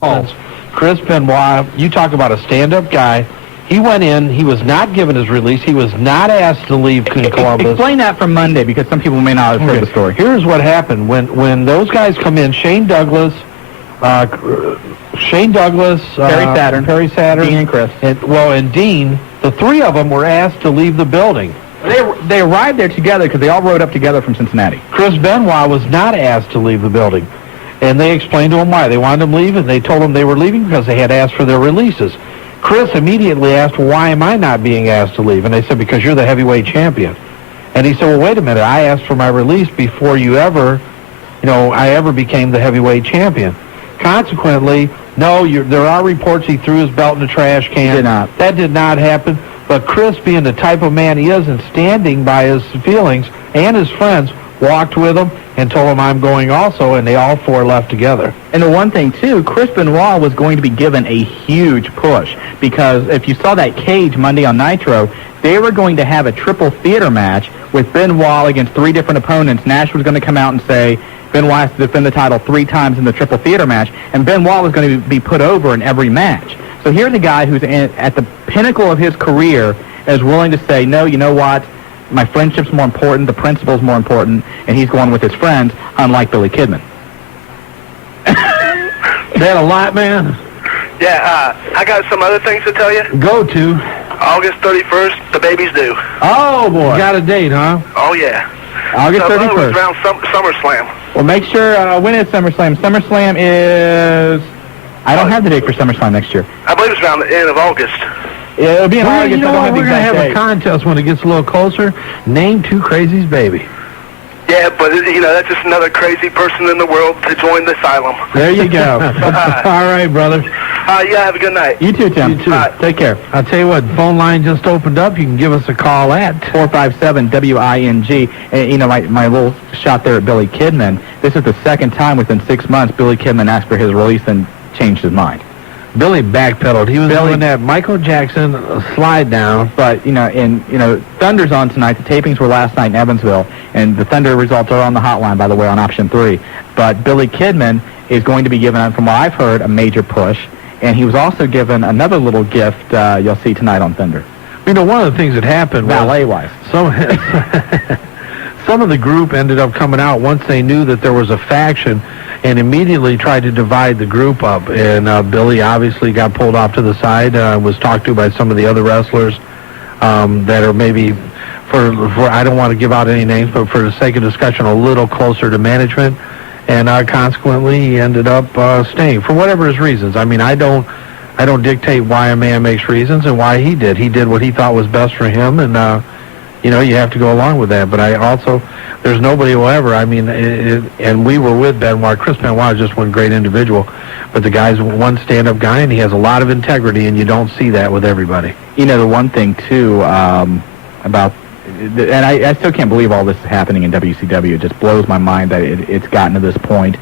Chris Benoit, you talk about a stand-up guy. He went in. He was not given his release. He was not asked to leave Columbus. Explain that from Monday, because some people may not have heard the story. Here's what happened. When those guys come in, Shane Douglas, Perry Saturn, Dean and Chris. And Dean, the three of them were asked to leave the building. They arrived there together because they all rode up together from Cincinnati. Chris Benoit was not asked to leave the building. And they explained to him why. They wanted him to leave, and they told him they were leaving because they had asked for their releases. Chris immediately asked, why am I not being asked to leave? And they said, because you're the heavyweight champion. And he said, well, wait a minute. I asked for my release before I ever became the heavyweight champion. Consequently, there are reports he threw his belt in the trash can. He did not. That did not happen. But Chris, being the type of man he is and standing by his feelings and his friends, walked with him and told him, I'm going also, and they all four left together. And the one thing, too, Chris Benoit was going to be given a huge push, because if you saw that cage Monday on Nitro, they were going to have a triple theater match with Benoit against three different opponents. Nash was going to come out and say Benoit has to defend the title 3 times in the triple theater match, and Benoit was going to be put over in every match. So here's a guy who's at the pinnacle of his career and is willing to say, no, you know what? My friendship's more important, the principle's more important, and he's going with his friends, unlike Billy Kidman. That a lot, man? Yeah, I got some other things to tell you. Go to. August 31st, the baby's due. Oh, boy. You got a date, huh? Oh, yeah. August 31st. Around SummerSlam. Well, make sure, when is SummerSlam? SummerSlam is... I don't have the date for SummerSlam next year. I believe it's around the end of August. Yeah, it'll be in August. You know I don't what? We're going to have date. a contest when it gets a little closer. Name 2 crazies, baby. Yeah, but, that's just another crazy person in the world to join the asylum. There you go. All right, brother. Yeah, have a good night. You too, Tim. You too. Take care. I'll tell you what, phone line just opened up. You can give us a call at 457-WING. And, my little shot there at Billy Kidman, this is the second time within 6 months Billy Kidman asked for his release and changed his mind. Billy backpedaled. He was doing that Michael Jackson slide down. But, Thunder's on tonight. The tapings were last night in Evansville, and the Thunder results are on the hotline, by the way, on option 3. But Billy Kidman is going to be given, from what I've heard, a major push, and he was also given another little gift you'll see tonight on Thunder. One of the things that happened was... Ballet-wise. Some of the group ended up coming out once they knew that there was a faction and immediately tried to divide the group up. And Billy obviously got pulled off to the side, was talked to by some of the other wrestlers that are maybe, for I don't want to give out any names, but for the sake of discussion, a little closer to management. And consequently, he ended up staying for whatever his reasons. I mean, I don't dictate why a man makes reasons and why he did. He did what he thought was best for him, and you have to go along with that. But I also, there's nobody who ever, and we were with Benoit. Chris Benoit is just one great individual, but the guy's one stand-up guy, and he has a lot of integrity, and you don't see that with everybody. The one thing, too, about, and I still can't believe all this is happening in WCW. It just blows my mind that it's gotten to this point.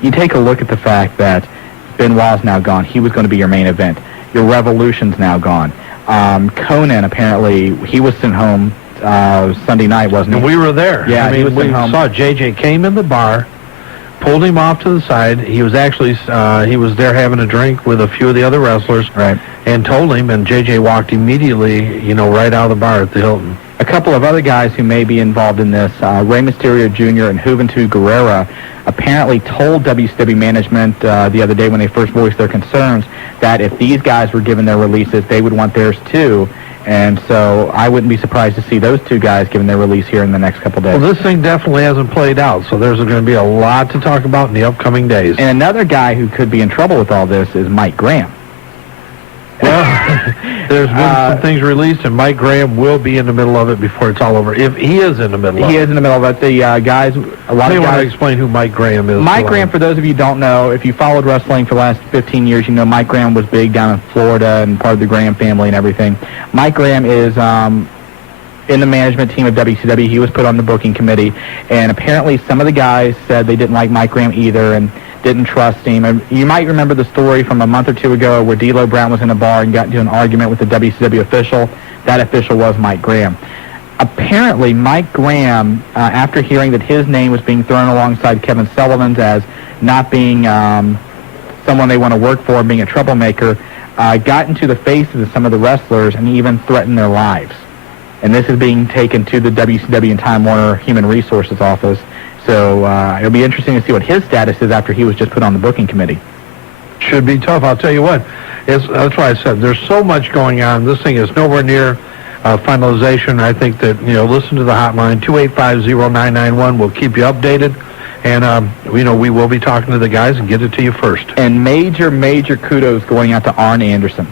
You take a look at the fact that Benoit's now gone. He was going to be your main event. Your Revolution's now gone. Conan, apparently, he was sent home Sunday night, wasn't he? And we were there. Yeah, he was we sent home. Saw JJ came in the bar, pulled him off to the side. He was actually, he was there having a drink with a few of the other wrestlers. Right. And told him, and JJ walked immediately, right out of the bar at the Hilton. A couple of other guys who may be involved in this, Rey Mysterio Jr. and Juventud Guerrera, apparently told WCW management the other day when they first voiced their concerns that if these guys were given their releases, they would want theirs too. And so I wouldn't be surprised to see those two guys given their release here in the next couple days. Well, this thing definitely hasn't played out, so there's going to be a lot to talk about in the upcoming days. And another guy who could be in trouble with all this is Mike Graham. Well, there's been some things released, and Mike Graham will be in the middle of it before it's all over. If he is in the middle of it. He is in the middle of it. The guys, a lot of guys... want to explain who Mike Graham is. Mike Graham, for those of you who don't know, if you followed wrestling for the last 15 years, you know Mike Graham was big down in Florida and part of the Graham family and everything. Mike Graham is in the management team of WCW. He was put on the booking committee, and apparently some of the guys said they didn't like Mike Graham either, and didn't trust him. And you might remember the story from a month or two ago where D'Lo Brown was in a bar and got into an argument with a WCW official. That official was Mike Graham. Apparently, Mike Graham, after hearing that his name was being thrown alongside Kevin Sullivan's as not being someone they want to work for, being a troublemaker, got into the faces of some of the wrestlers and even threatened their lives. And this is being taken to the WCW and Time Warner Human Resources office. So it'll be interesting to see what his status is after he was just put on the booking committee. Should be tough. I'll tell you what. That's why I said there's so much going on. This thing is nowhere near finalization. I think that, listen to the hotline, 2850991. We'll keep you updated. And, we will be talking to the guys and get it to you first. And major, major kudos going out to Arn Anderson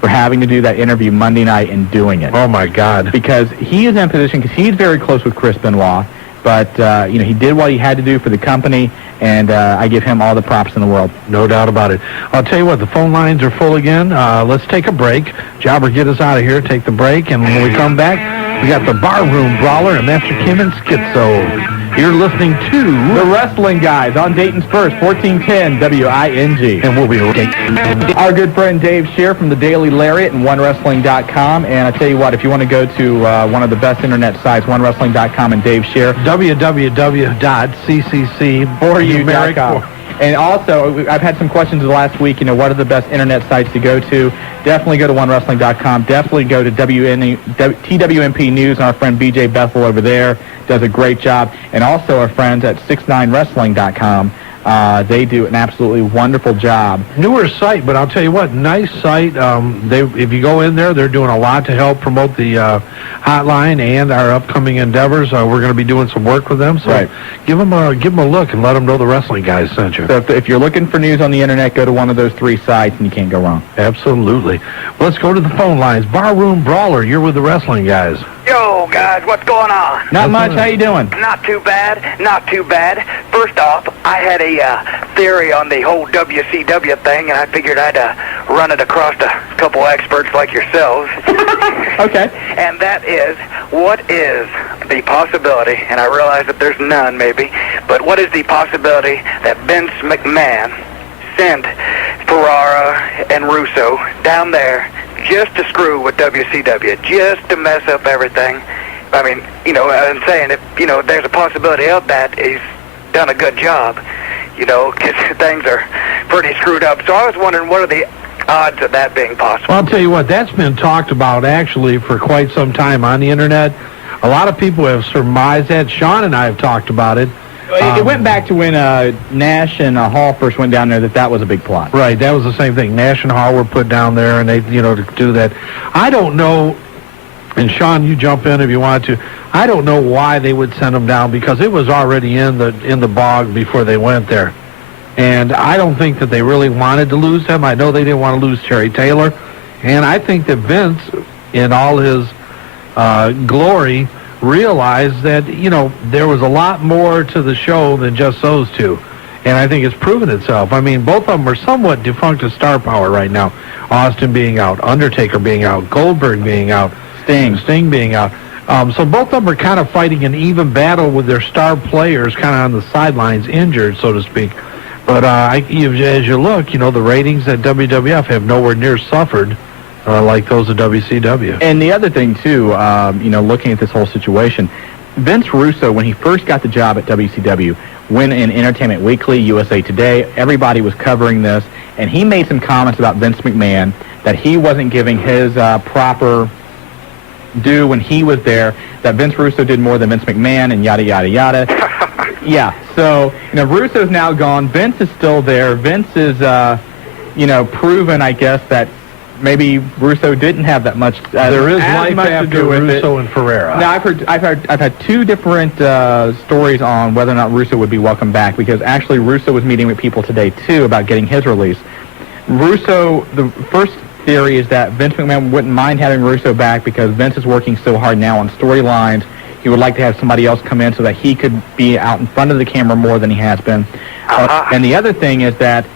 for having to do that interview Monday night and doing it. Oh, my God. Because he is in a position, because he's very close with Chris Benoit, but, he did what he had to do for the company, and I give him all the props in the world. No doubt about it. I'll tell you what, the phone lines are full again. Let's take a break. Jobber, get us out of here. Take the break, and when we come back, we got the Barroom Brawler and Master Kim and Schizo. You're listening to The Wrestling Guys on Dayton's First, 1410 WING. And we'll be right. Our good friend Dave Scheer from the Daily Lariat and OneWrestling.com. And I tell you what, if you want to go to one of the best internet sites, OneWrestling.com and Dave Scheer, www.ccc4u.com. And also, I've had some questions the last week, what are the best internet sites to go to? Definitely go to OneWrestling.com. Definitely go to TWMP News, and our friend BJ Bethel over there does a great job. And also our friends at 69wrestling.com. They do an absolutely wonderful job. Newer site, but I'll tell you what, nice site. If you go in there, they're doing a lot to help promote the hotline and our upcoming endeavors. We're going to be doing some work with them, so right. give them a look and let them know the Wrestling Guys sent you. So if you're looking for news on the internet, go to one of those three sites, and you can't go wrong. Absolutely. Let's go to the phone lines. Barroom Brawler, you're with the Wrestling Guys. Yo, guys, what's going on? Not much. How you doing? Not too bad. Not too bad. First off, I had a theory on the whole WCW thing, and I figured I'd run it across a couple experts like yourselves. Okay. And that is, what is the possibility, and I realize that there's none maybe, but what is the possibility that Vince McMahon sent Ferrara and Russo down there just to screw with WCW, just to mess up everything? I mean, I'm saying if, there's a possibility of that, he's done a good job, because things are pretty screwed up. So I was wondering, what are the odds of that being possible? Well, I'll tell you what, that's been talked about actually for quite some time on the internet. A lot of people have surmised that. Shawn and I have talked about it. It went back to when Nash and Hall first went down there, that was a big plot. Right, that was the same thing. Nash and Hall were put down there, and they, to do that. I don't know, and Shawn, you jump in if you want to. I don't know why they would send them down, because it was already in the bog before they went there. And I don't think that they really wanted to lose him. I know they didn't want to lose Terry Taylor. And I think that Vince, in all his glory, realized that, there was a lot more to the show than just those two. And I think it's proven itself. I mean, both of them are somewhat defunct as star power right now. Austin being out, Undertaker being out, Goldberg being out, Sting being out. So both of them are kind of fighting an even battle with their star players kind of on the sidelines, injured, so to speak. But as you look, the ratings at WWF have nowhere near suffered like those of WCW. And the other thing, too, looking at this whole situation, Vince Russo, when he first got the job at WCW, went in Entertainment Weekly, USA Today, everybody was covering this, and he made some comments about Vince McMahon that he wasn't giving his proper due when he was there, that Vince Russo did more than Vince McMahon, and yada, yada, yada. Yeah, so, Russo's now gone. Vince is still there. Vince is, proven, I guess, that maybe Russo didn't have that much. There is life after Russo and Ferrara. Now, I've had two different stories on whether or not Russo would be welcome back, because actually Russo was meeting with people today too about getting his release. Russo, the first theory is that Vince McMahon wouldn't mind having Russo back because Vince is working so hard now on storylines. He would like to have somebody else come in so that he could be out in front of the camera more than he has been. And the other thing is that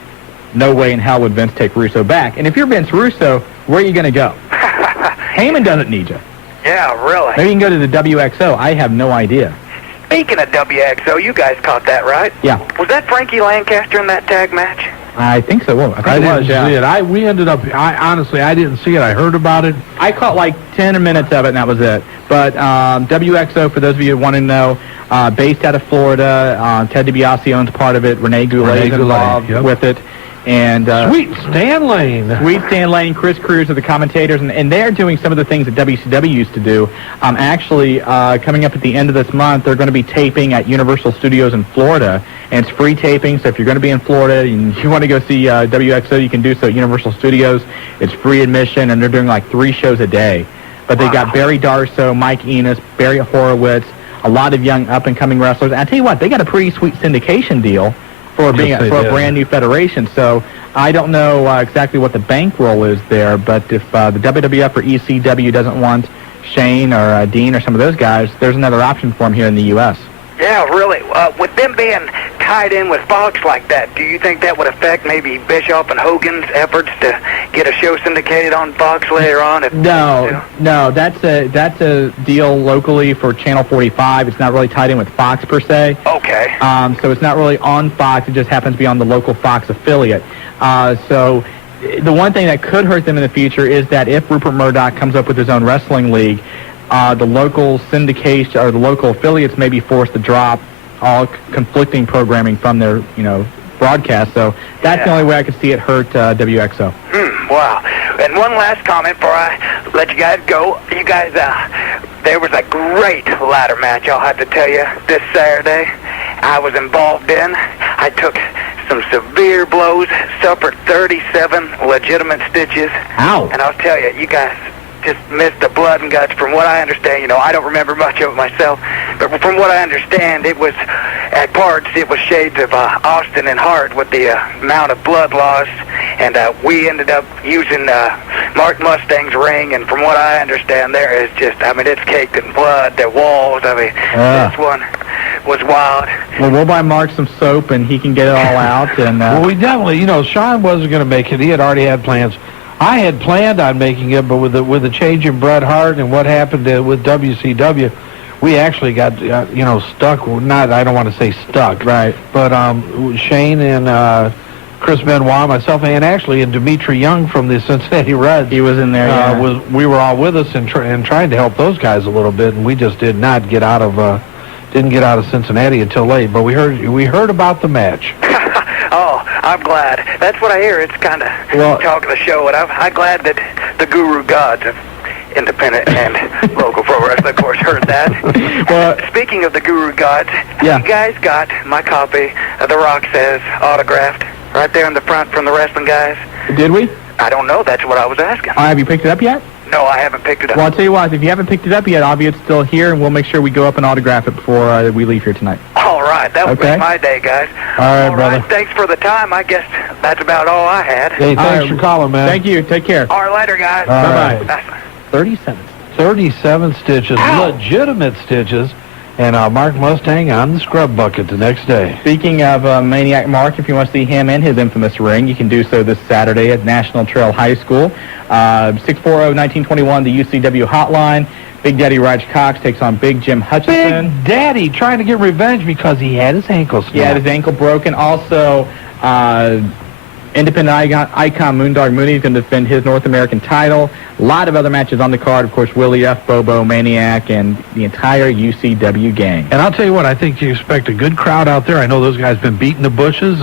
no way in hell would Vince take Russo back. And if you're Vince Russo, where are you going to go? Heyman doesn't need you. Yeah, really. Maybe you can go to the WXO. I have no idea. Speaking of WXO, you guys caught that, right? Yeah. Was that Frankie Lancaster in that tag match? I think so. Well, I didn't see it. We ended up, honestly, I didn't see it. I heard about it. I caught like 10 minutes of it, and that was it. But WXO, for those of you who want to know, based out of Florida, Ted DiBiase owns part of it. Renee Goulet is involved with it. And Sweet Stan Lane. Sweet Stan Lane, Chris Cruz are the commentators, and they're doing some of the things that WCW used to do. Actually, coming up at the end of this month, they're going to be taping at Universal Studios in Florida, and it's free taping, so if you're going to be in Florida and you want to go see WXO, you can do so at Universal Studios. It's free admission, and they're doing like 3 shows a day. But they got Barry Darso, Mike Enos, Barry Horowitz, a lot of young up-and-coming wrestlers. And I tell you what, they got a pretty sweet syndication deal for being a brand new federation. So I don't know exactly what the bankroll is there, but if the WWF or ECW doesn't want Shane or Dean or some of those guys, there's another option for them here in the U.S. Yeah, really. With them being tied in with Fox like that, do you think that would affect maybe Bischoff and Hogan's efforts to get a show syndicated on Fox later on? No, that's a deal locally for Channel 45. It's not really tied in with Fox per se. Okay. So it's not really on Fox. It just happens to be on the local Fox affiliate. So the one thing that could hurt them in the future is that if Rupert Murdoch comes up with his own wrestling league, the local syndication or the local affiliates may be forced to drop all conflicting programming from their, broadcast. So that's the only way I could see it hurt WXO. Wow. And one last comment before I let you guys go. You guys, there was a great ladder match, I'll have to tell you, this Saturday. I was involved in. I took some severe blows, suffered 37 legitimate stitches. Ow. And I'll tell you, you guys just missed the blood and guts. From what I understand, I don't remember much of it myself, but from what I understand, it was, at parts, it was shades of Austin and Hart with the amount of blood loss, and we ended up using Mark Mustang's ring, and from what I understand, there is just, it's caked in blood, the walls, this one was wild. Well, we'll buy Mark some soap, and he can get it all out. And well, we definitely, Shawn wasn't going to make it. He had already had plans. I had planned on making it, but with the change in Bret Hart and what happened with WCW, we actually got stuck. I don't want to say stuck, right? But Shane and Chris Benoit, myself, and actually and Dimitri Young from the Cincinnati Reds, he was in there. We were all with us and trying to help those guys a little bit, and we just did not get out of Cincinnati until late. But we heard about the match. Oh, I'm glad. That's what I hear. It's kind of talk of the show, and I'm glad that the Guru Gods of independent and local pro wrestling, of course, heard that. Well, speaking of the Guru Gods, you guys got my copy of The Rock Says autographed right there in the front from the wrestling guys. Did we? I don't know. That's what I was asking. Have you picked it up yet? No, I haven't picked it up. Well, I'll tell you what, if you haven't picked it up yet, obviously it's still here, and we'll make sure we go up and autograph it before we leave here tonight. All right. That would be my day, guys. All right, brother. Thanks for the time. I guess that's about all I had. Hey, thanks for calling, man. Thank you. Take care. All right, later, guys. Bye-bye. 37 stitches, legitimate stitches, and Mark Mustang on the scrub bucket the next day. Speaking of Maniac Mark, if you want to see him in his infamous ring, you can do so this Saturday at National Trail High School. 640-1921, the UCW hotline. Big Daddy Raj Cox takes on Big Jim Hutchinson. Big Daddy trying to get revenge because he had his ankle snapped. He had his ankle broken. Also, independent icon Moondog Mooney is going to defend his North American title. A lot of other matches on the card. Of course, Willie F., Bobo, Maniac, and the entire UCW gang. And I'll tell you what, I think you expect a good crowd out there. I know those guys been beating the bushes.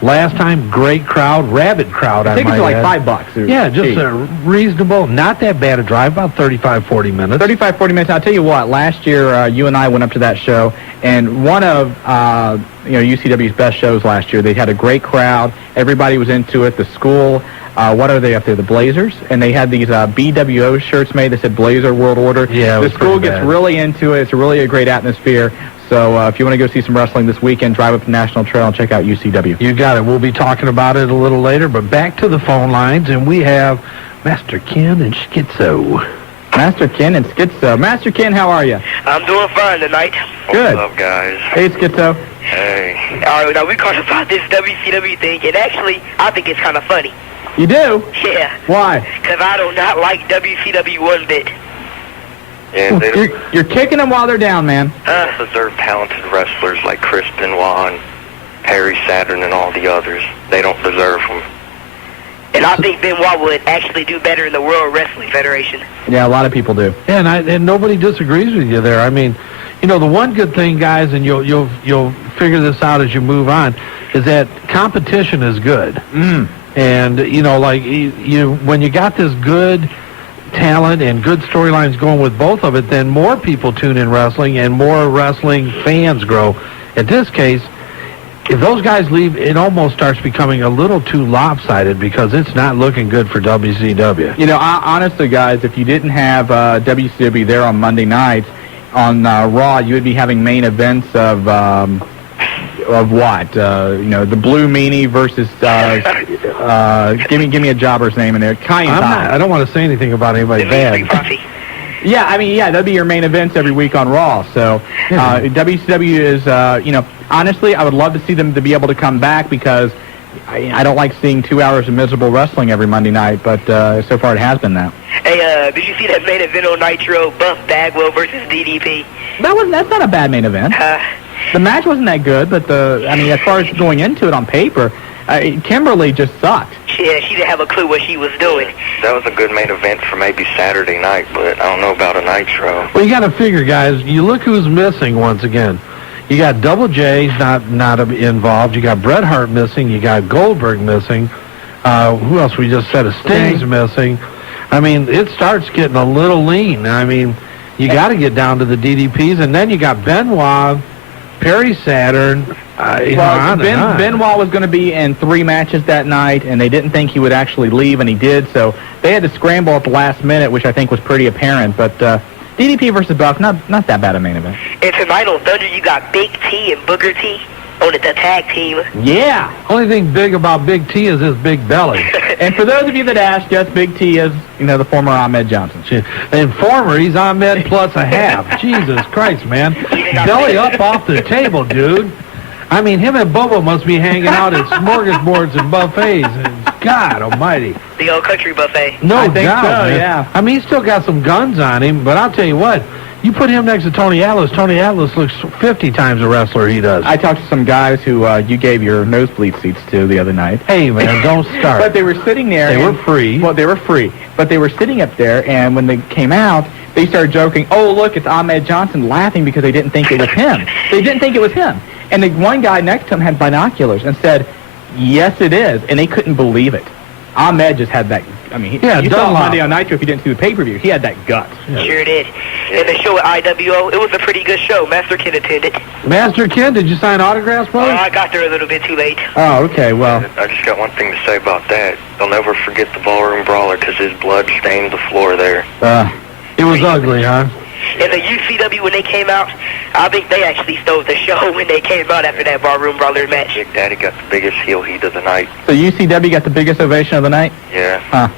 Last time, great crowd, rabid crowd. I think it's like $5. Yeah, just reasonable, not that bad a drive, about 35, 40 minutes. 35, 40 minutes. I'll tell you what, last year you and I went up to that show, and one of UCW's best shows last year. They had a great crowd. Everybody was into it. The school, what are they up there? The Blazers, and they had these BWO shirts made that said Blazer World Order. Yeah, the school gets really into it. It's really a great atmosphere. So if you want to go see some wrestling this weekend, drive up to National Trail and check out UCW. You got it. We'll be talking about it a little later, but back to the phone lines, and we have Master Ken and Schizo. Master Ken and Schizo. Master Ken, how are you? I'm doing fine tonight. Good. What's up, guys? Hey, Schizo. Hey. All right, now we talked about this WCW thing, and actually, I think it's kind of funny. You do? Yeah. Why? Because I do not like WCW one bit. Yeah, they You're kicking them while they're down, man. deserve talented wrestlers like Chris Benoit and Perry Saturn and all the others. They don't deserve them. And I think Benoit would actually do better in the World Wrestling Federation. Yeah, a lot of people do. Yeah, and nobody disagrees with you there. I mean, the one good thing, guys, and you'll figure this out as you move on. is that competition is good. And, you know, like, when you got this good talent and good storylines going with both of it, then more people tune in wrestling and more wrestling fans grow. In this case, if those guys leave, it almost starts becoming a little too lopsided because it's not looking good for WCW. You know, honestly, guys, if you didn't have WCW there on Monday nights on Raw, you would be having main events of what? You know, the Blue Meanie versus give me a jobber's name in there. I don't want to say anything about anybody bad. Yeah, I mean, yeah, that'd be your main events every week on Raw. So WCW is, you know, honestly, I would love to see them to be able to come back because I don't like seeing 2 hours of miserable wrestling every Monday night, but so far it has been that. Hey, did you see that main event on Nitro, Buff Bagwell versus DDP? That's not a bad main event. The match wasn't that good, but I mean, as far as going into it on paper, Kimberly just sucked. Yeah, she didn't have a clue what she was doing. That was a good main event for maybe Saturday night, but I don't know about a Nitro. Well, you got to figure, guys, you look who's missing once again. You got Double J's not involved. You got Bret Hart missing. You got Goldberg missing. Who else we just said? Sting's missing. I mean, it starts getting a little lean. I mean, you got to get down to the DDPs, and then you got Benoit, Perry Saturn. Benoit was going to be in 3 matches that night, and they didn't think he would actually leave, and he did. So they had to scramble at the last minute, which I think was pretty apparent. But DDP versus Buff, not that bad a main event. And tonight on Thunder, you got Big T and Booker T on the tag team. Yeah. Only thing big about Big T is his big belly. And for those of you that asked, yes, Big T is, you know, the former Ahmed Johnson. And former, he's Ahmed plus a half. Jesus Christ, man. Belly up off the table, dude. I mean, him and Bubba must be hanging out at smorgasbords and buffets. God almighty. The old country buffet. No I think doubt, so, man. yeah. I mean, he's still got some guns on him, but I'll tell you what. You put him next to Tony Atlas. Tony Atlas looks 50 times the wrestler he does. I talked to some guys who you gave your nosebleed seats to the other night. Hey, man, don't start. But they were sitting there. They were free. Well, they were free. But they were sitting up there, and when they came out, they started joking, oh, look, it's Ahmed Johnson, laughing because they didn't think it was him. They didn't think it was him. And the one guy next to him had binoculars and said, yes, it is. And they couldn't believe it. Ahmed just had that. I mean, you saw Monday on Nitro if you didn't see the pay-per-view. He had that gut. Yeah. Sure did. And the show at IWO, it was a pretty good show. Master Ken attended. Master Ken, did you sign autographs, brother? I got there a little bit too late. Oh, okay, well. I just got one thing to say about that. They'll never forget the ballroom brawler because his blood stained the floor there. It was ugly, huh? And the UCW, when they came out, I think they actually stole the show when they came out after that Barroom Brawler match. Big Daddy got the biggest heel heat of the night. So UCW got the biggest ovation of the night? Yeah. Huh.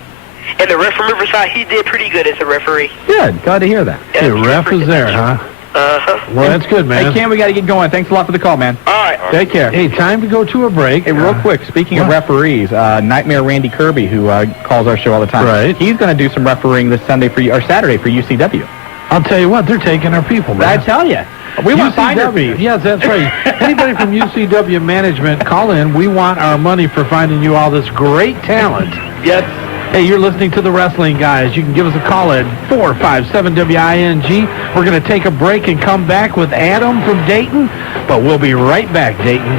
And the ref from Riverside, he did pretty good as a referee. Good. Glad to hear that. Yeah, The ref was there, huh? Uh-huh. Well, that's good, man. Hey, Cam, we got to get going. Thanks a lot for the call, man. All right. Take care. Hey, time to go to a break. Hey, real quick, speaking of referees, Nightmare Randy Kirby, who calls our show all the time. Right. He's going to do some refereeing this Sunday or Saturday for UCW. I'll tell you what, they're taking our people, man. I tell you. We want finder fees. Yes, that's right. Anybody from UCW management, call in. We want our money for finding you all this great talent. Yes. Hey, you're listening to the Wrestling Guys. You can give us a call at 457-WING. We're going to take a break and come back with Adam from Dayton, but we'll be right back, Dayton.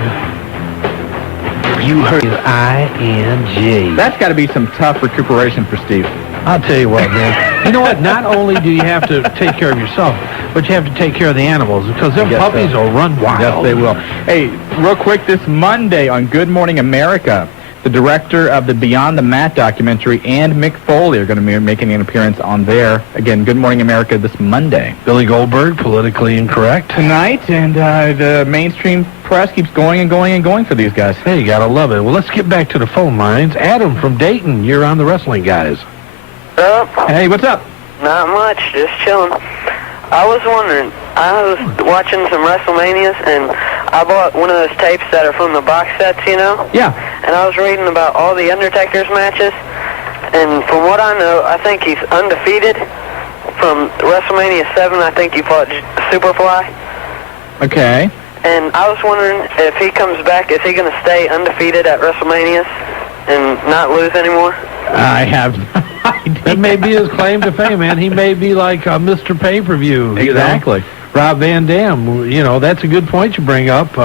You heard ING. That's got to be some tough recuperation for Steve. I'll tell you what, man. You know what? Not only do you have to take care of yourself, but you have to take care of the animals because them puppies will run wild. Yes, they will. Hey, real quick, this Monday on Good Morning America, the director of the Beyond the Mat documentary and Mick Foley are going to be making an appearance on there. Again, Good Morning America this Monday. Billy Goldberg, politically incorrect. Tonight, and the mainstream press keeps going and going and going for these guys. Hey, you got to love it. Well, let's get back to the phone lines. Adam from Dayton, you're on the Wrestling Guys. Hey, what's up? Not much, just chilling. I was wondering, I was watching some WrestleManias, and I bought one of those tapes that are from the box sets, you know? Yeah. And I was reading about all the Undertaker's matches, and from what I know, I think he's undefeated. From WrestleMania 7, I think he fought Superfly. Okay. And I was wondering if he comes back, is he going to stay undefeated at WrestleManias and not lose anymore? I have no idea. That may be his claim to fame, man. He may be like Mr. Pay-Per-View. Exactly. You know? Rob Van Dam, you know, that's a good point you bring up.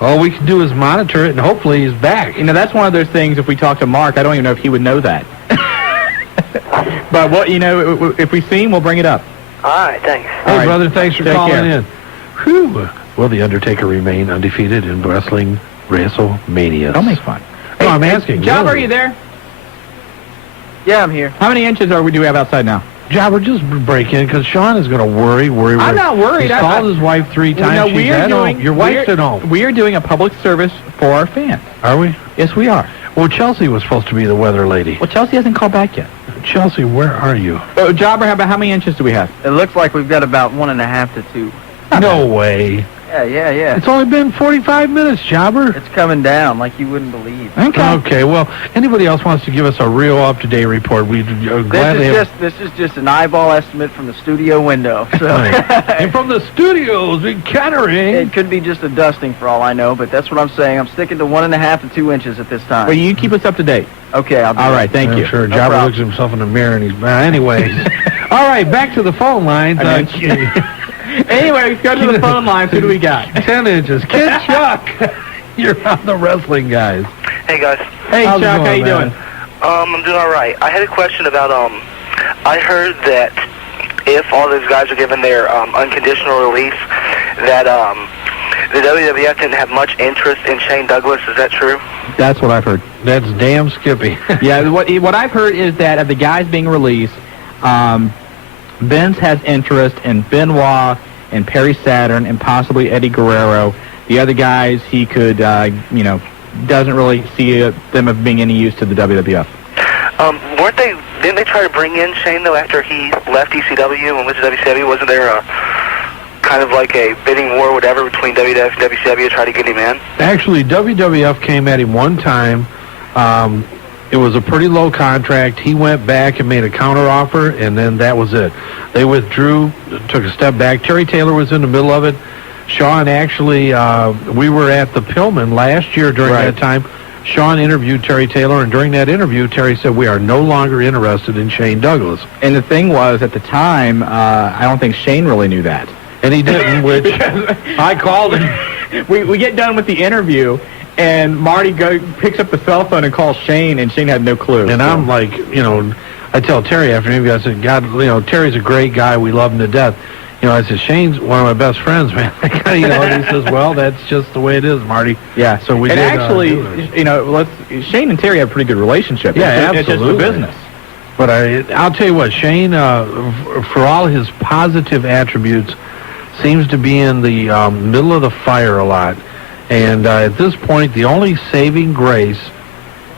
All we can do is monitor it, and hopefully he's back. That's one of those things, if we talk to Mark, I don't even know if he would know that. But, if we see him, we'll bring it up. All right, thanks. Hey, brother, thanks for Take calling care. in. Whew. Will The Undertaker remain undefeated in wrestling WrestleMania? Don't make fun. No, I'm asking. Job, really. are you there? Yeah, I'm here. How many inches do we have outside now? Jobber, just break in, because Shawn is going to worry. I'm not worried. He's called his wife 3 times. No, She's at home. Your wife's at home. We are doing a public service for our fans. Are we? Yes, we are. Well, Chelsea was supposed to be the weather lady. Well, Chelsea hasn't called back yet. Chelsea, where are you? Jobber, how many inches do we have? It looks like we've got about 1.5 to 2. No way. Yeah. It's only been 45 minutes, Jobber. It's coming down like you wouldn't believe. Okay, well, anybody else wants to give us a real up-to-date report, we'd gladly have... This is just an eyeball estimate from the studio window. So. And from the studios in Kettering. It could be just a dusting for all I know, but that's what I'm saying. I'm sticking to 1.5 to 2 inches at this time. Well, you keep us up to date. Okay, I'll do All that. right, thank you. Sure, No Jobber problem. looks at himself in the mirror and he's... anyways. All right, back to the phone lines. Anyway, let's go to the phone lines. Who do we got? 10 inches. Kid Chuck, you're on the wrestling guys. Hey, guys. Hey, How's it Chuck, going, how you man? doing? I'm doing all right. I had a question about, I heard that if all those guys are given their unconditional release, that the WWF didn't have much interest in Shane Douglas. Is that true? That's what I've heard. That's damn Skippy. Yeah, what I've heard is that of the guys being released, Vince has interest in Benoit and Perry Saturn and possibly Eddie Guerrero. The other guys, he could, doesn't really see them as being any use to the WWF. Didn't they try to bring in Shane, though, after he left ECW and went to WCW? Wasn't there a kind of like a bidding war or whatever between WWF and WCW to try to get him in? Actually, WWF came at him one time. It was a pretty low contract. He went back and made a counteroffer, and then that was it. They withdrew, took a step back. Terry Taylor was in the middle of it. Shawn actually, we were at the Pillman last year during that time. Shawn interviewed Terry Taylor, and during that interview, Terry said, we are no longer interested in Shane Douglas. And the thing was, at the time, I don't think Shane really knew that. And he didn't, which I called him. We get done with the interview, and Marty picks up the cell phone and calls Shane, and Shane had no clue. And I'm like, I tell Terry after an interview, I said, God, Terry's a great guy. We love him to death. I said, Shane's one of my best friends, man. And he says, well, that's just the way it is, Marty. Yeah. So we and did, actually, Shane and Terry have a pretty good relationship. Yeah, It's just the absolutely. business. But I'll tell you what, Shane, for all his positive attributes, seems to be in the middle of the fire a lot. And at this point, the only saving grace,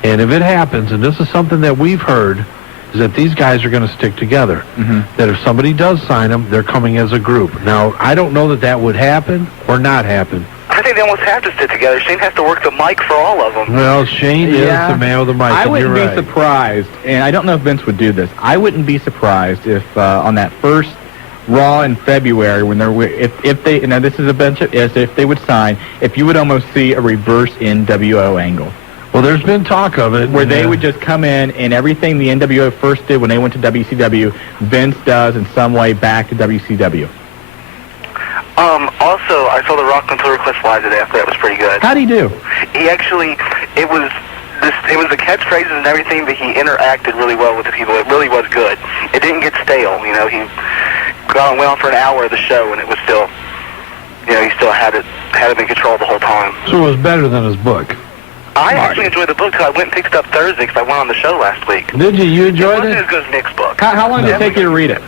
and if it happens, and this is something that we've heard, is that these guys are going to stick together. Mm-hmm. That if somebody does sign them, they're coming as a group. Now, I don't know that would happen or not happen. I think they almost have to stick together. Shane has to work the mic for all of them. Well, Shane is the man with the mic. I wouldn't you're be right. surprised, and I don't know if Vince would do this. I wouldn't be surprised if on that first Raw in February, when if they, this is a bunch of ifs, if they would sign, if you would almost see a reverse NWO angle. Well, there's been talk of it. Where they would just come in, and everything the NWO first did when they went to WCW, Vince does in some way back to WCW. Also, I saw The Rock until Request Live today. I thought that was pretty good. How'd he do? He actually, it was the catchphrases and everything, but he interacted really well with the people. It really was good. It didn't get stale. He went on for an hour of the show, and it was still, he still had it in control the whole time. So it was better than his book. I actually enjoyed the book because I went and picked it up Thursday because I went on the show last week. Did you? You enjoyed It it? wasn't as good as Nick's book. How long did it take you to read it?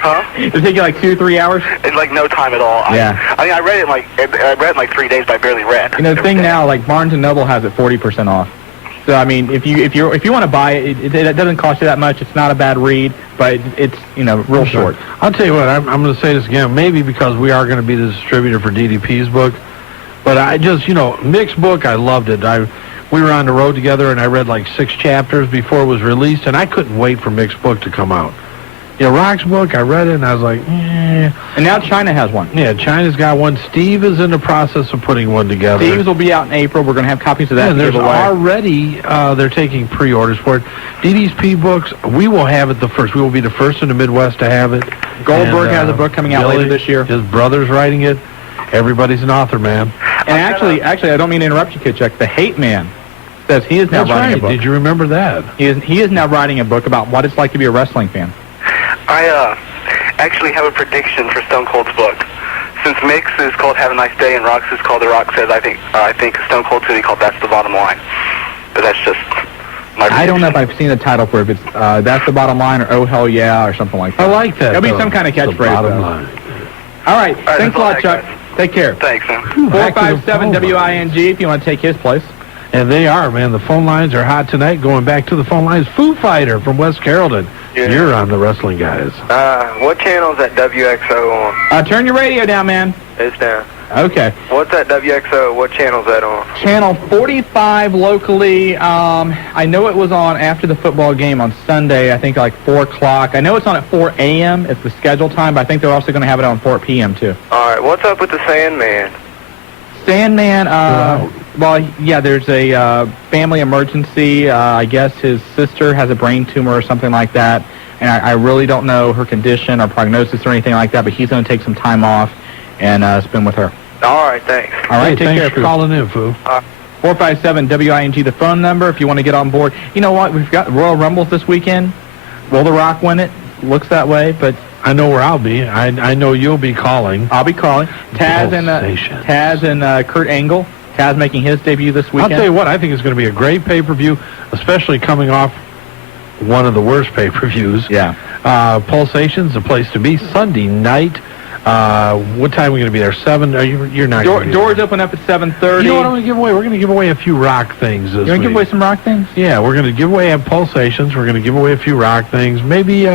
Huh? Did it take you like 2 or 3 hours? It's like no time at all. Yeah. I read it in like 3 days, but I barely read. The thing now, like Barnes & Noble has it 40% off. So I mean, if you want to buy it, it doesn't cost you that much. It's not a bad read, but it's real short. I'll tell you what. I'm going to say this again. Maybe because we are going to be the distributor for DDP's book, but I just Mick's book. I loved it. We were on the road together, and I read like 6 chapters before it was released, and I couldn't wait for Mick's book to come out. Rock's book, I read it, and I was like, eh. And now China has one. Yeah, China's got one. Steve is in the process of putting one together. Steve's will be out in April. We're going to have copies of that. And to there's give away. already, they're taking pre-orders for it. DDP books, we will have it the first. We will be the first in the Midwest to have it. Goldberg And, has a book coming out Billy, later this year. His brother's writing it. Everybody's an author, man. And actually, I don't mean to interrupt you, Kid Chuck. The Hate Man says he is now writing a book. Did you remember that? He is now writing a book about what it's like to be a wrestling fan. I actually have a prediction for Stone Cold's book. Since Mix is called Have a Nice Day and Rocks is called The Rock Says, I think Stone Cold's going to be called That's the Bottom Line. But that's just my prediction. I don't know if I've seen the title for it. If it's That's the Bottom Line or Oh Hell Yeah or something like that. I like that. There'll be some kind of catchphrase. Bottom line. All right. Thanks a lot, Chuck. Guys. Take care. Thanks, man. 457 WING if you want to take his place. And they are, man. The phone lines are hot tonight. Going back to the phone lines, Foo Fighter from West Carrollton. Yeah. You're on the Wrestling Guys. What channel is that WXO on? Turn your radio down, man. It's down. Okay. What's that WXO? What channel is that on? Channel 45 locally. I know it was on after the football game on Sunday, I think like 4 o'clock. I know it's on at 4 a.m. It's the scheduled time, but I think they're also going to have it on 4 p.m. too. All right. What's up with the Sandman? Sandman, well, yeah, there's a family emergency. I guess his sister has a brain tumor or something like that, and I really don't know her condition or prognosis or anything like that, but he's going to take some time off and spend with her. All right. Thanks. All right, take thanks care. for calling in, Foo. 457 WING, the phone number, if you want to get on board. You know what? We've got Royal Rumbles this weekend. Will The Rock win it? Looks that way, but I know where I'll be. I know you'll be calling. I'll be calling. Taz and Kurt Angle. Taz making his debut this weekend. I'll tell you what, I think it's going to be a great pay-per-view, especially coming off one of the worst pay-per-views. Yeah. Pulsation's the place to be. Sunday night. What time are we going to be there? 7? You're not going to be Doors there. open up at 7:30. You know what I'm going to give away? We're going to give away a few rock things this week. You want to give away some rock things? Yeah, we're going to give away at Pulsations. We're going to give away a few rock things. Maybe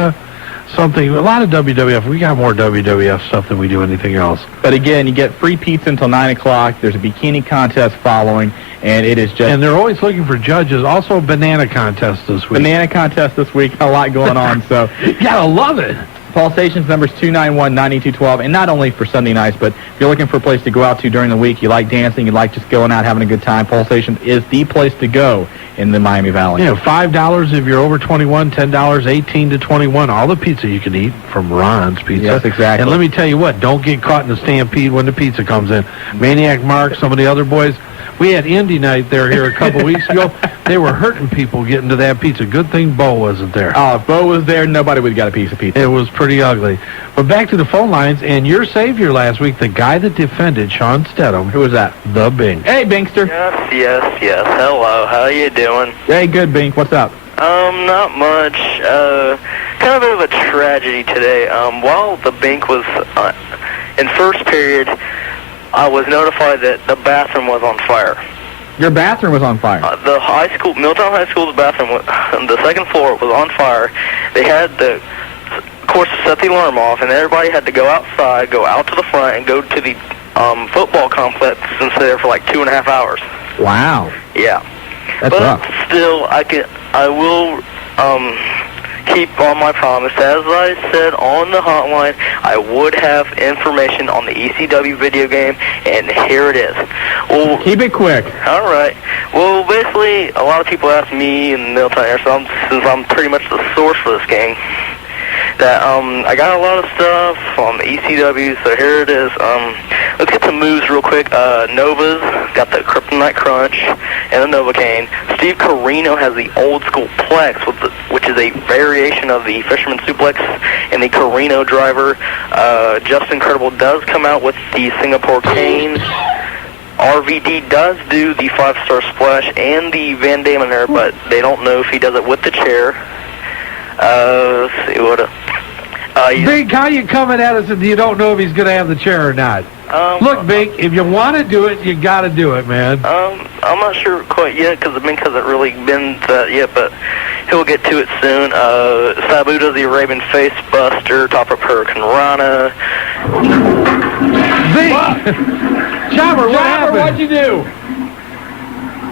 something, a lot of WWF. We got more WWF stuff than we do anything else. But again, you get free pizza until 9 o'clock. There's a bikini contest following, and it is just... And they're always looking for judges. Also a banana contest this week. Banana contest this week. A lot going on, so... You got to love it. Pulsations number's 291-9212, and not only for Sunday nights, but if you're looking for a place to go out to during the week, you like dancing, you like just going out having a good time, Pulsations is the place to go in the Miami Valley. Yeah, $5 if you're over 21, $10, 18 to 21. All the pizza you can eat from Ron's Pizza. Yes, exactly. And let me tell you what, don't get caught in a stampede when the pizza comes in. Maniac Mark, some of the other boys, we had Indy night there here a couple weeks ago. They were hurting people getting to that pizza. Good thing Bo wasn't there. Oh, if Bo was there, nobody would have got a piece of pizza. It was pretty ugly. But back to the phone lines, and your savior last week, the guy that defended Shawn Stedham. Who was that? The Bink. Hey, Binkster. Yes. Hello. How you doing? Hey, good, Bink. What's up? Not much. Kind of a bit of a tragedy today. While the Bink was in first period, I was notified that the bathroom was on fire. Your bathroom was on fire. The high school, Milltown High School's bathroom, on the second floor was on fire. They had of course, set the alarm off, and everybody had to go outside, go out to the front, and go to the football complex and stay there for like 2.5 hours. Wow. Yeah. That's rough. Still, I will keep on my promise. As I said on the hotline, I would have information on the ECW video game, and here it is. Well, keep it quick. All right. Well, basically, a lot of people ask me in Milltown, since I'm pretty much the source for this game, that I got a lot of stuff on the ECW, so here it is. Let's get some moves real quick. Nova's got the Kryptonite Crunch and the Novocaine. Steve Corino has the old school Plex, which is a variation of the Fisherman Suplex and the Corino Driver. Justin Credible does come out with the Singapore Cane. RVD does do the 5-star splash and the Van Damme in there, but they don't know if he does it with the chair. Let's see what... Bink, how you coming at us if you don't know if he's going to have the chair or not? Look, Bink, if you want to do it, you got to do it, man. I'm not sure quite yet because Bink hasn't really been to that yet, but he'll get to it soon. Sabu does the Arabian Face Buster, top of Hurricane Rana. Bink! Jobber, what happened? What'd you do?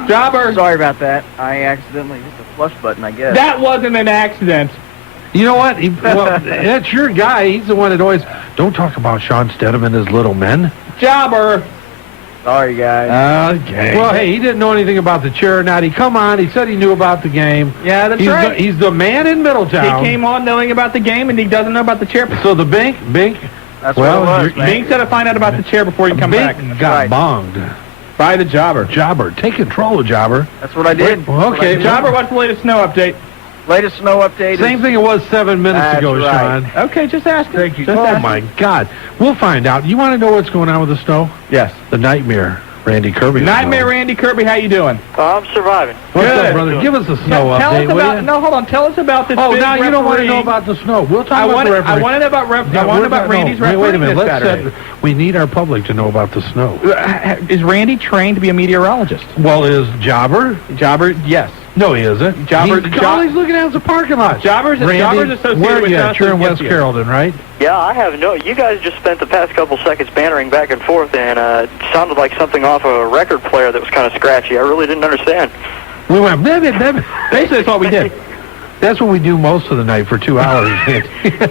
Jobber. Sorry about that. I accidentally hit the flush button, I guess. That wasn't an accident. You know what? That's your guy. He's the one that always... Don't talk about Shawn Stedham and his little men. Jobber. Sorry, guys. Okay. Well, hey, he didn't know anything about the chair or not. He come on. He said he knew about the game. Yeah, that's right. He's the man in Middletown. He came on knowing about the game, and he doesn't know about the chair. So the Bink, That's Well, what it was, you're- man. Bing's got to find out about the chair before you come back. Bing got bonged. By the jobber. Jobber, take control, Jobber. That's what I did. Well, okay, Jobber, what's the latest snow update? Latest snow update Same is... thing it was 7 minutes That's ago, right. Shawn. Okay, just asking. Thank you. Just Oh, asking. my God. We'll find out. You want to know what's going on with the snow? Yes. The nightmare. Randy Kirby. Nightmare Randy Kirby, how you doing? I'm surviving. What's Good. up, brother? Give us a snow Tell update, us will about. you? No, hold on. Tell us about this. Oh, big now you don't want to know referee. about the snow. We'll talk I about want the to. referee. I want to know about. I want to know about Randy's referee Wait a minute. this Let's Saturday. we need our public to know about the snow. Is Randy trained to be a meteorologist? Well, is Jobber? Jobber, yes. No, he isn't. Jobber- all he's looking at is a parking lot. Jobber's associated where are with you us. at? You're in Yes, West yes. Carrollton, right? Yeah, I have no... You guys just spent the past couple seconds bantering back and forth, and it sounded like something off of a record player that was kind of scratchy. I really didn't understand. We went, baby. Basically, that's what we did. That's what we do most of the night for 2 hours.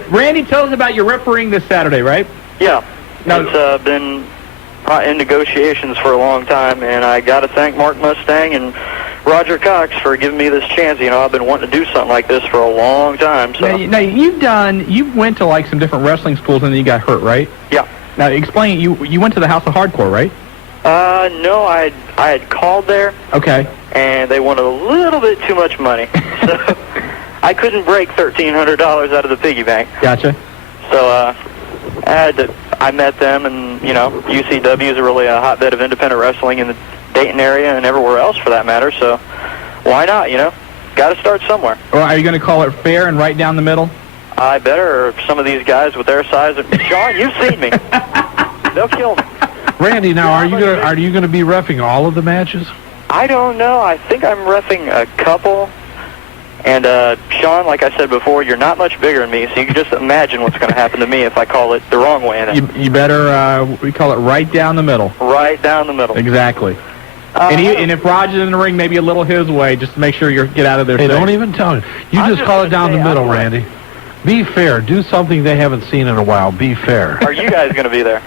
Randy, tell us about your refereeing this Saturday, right? Yeah. No. It's been in negotiations for a long time, and I got to thank Mark Mustang and Roger Cox for giving me this chance. You know, I've been wanting to do something like this for a long time. So Now, you went to like some different wrestling schools and then you got hurt, right? yeah. Now, explain. You went to the House of Hardcore, right? No, I had called there, Okay. and they wanted a little bit too much money, so I couldn't break $1,300 out of the piggy bank. Gotcha. So I met them, and you know, UCW is really a hotbed of independent wrestling in the Dayton area and everywhere else for that matter. So why not? You know, got to start somewhere. Or are you going to call it fair and right down the middle? I better some of these guys with their size. Shawn, you've seen me. They'll kill me. Randy, now are you gonna be reffing all of the matches? I don't know. I think I'm reffing a couple. And Shawn, like I said before, you're not much bigger than me, so you can just imagine what's going to happen to me if I call it the wrong way. You better, we call it right down the middle. Right down the middle. Exactly. And if Roger's in the ring, maybe a little his way, just to make sure you get out of there Hey, safe. don't even tell him. You I'm just just call gonna it down the say middle, I'm right. Randy. Be fair. Do something they haven't seen in a while. Be fair. Are you guys going to be there?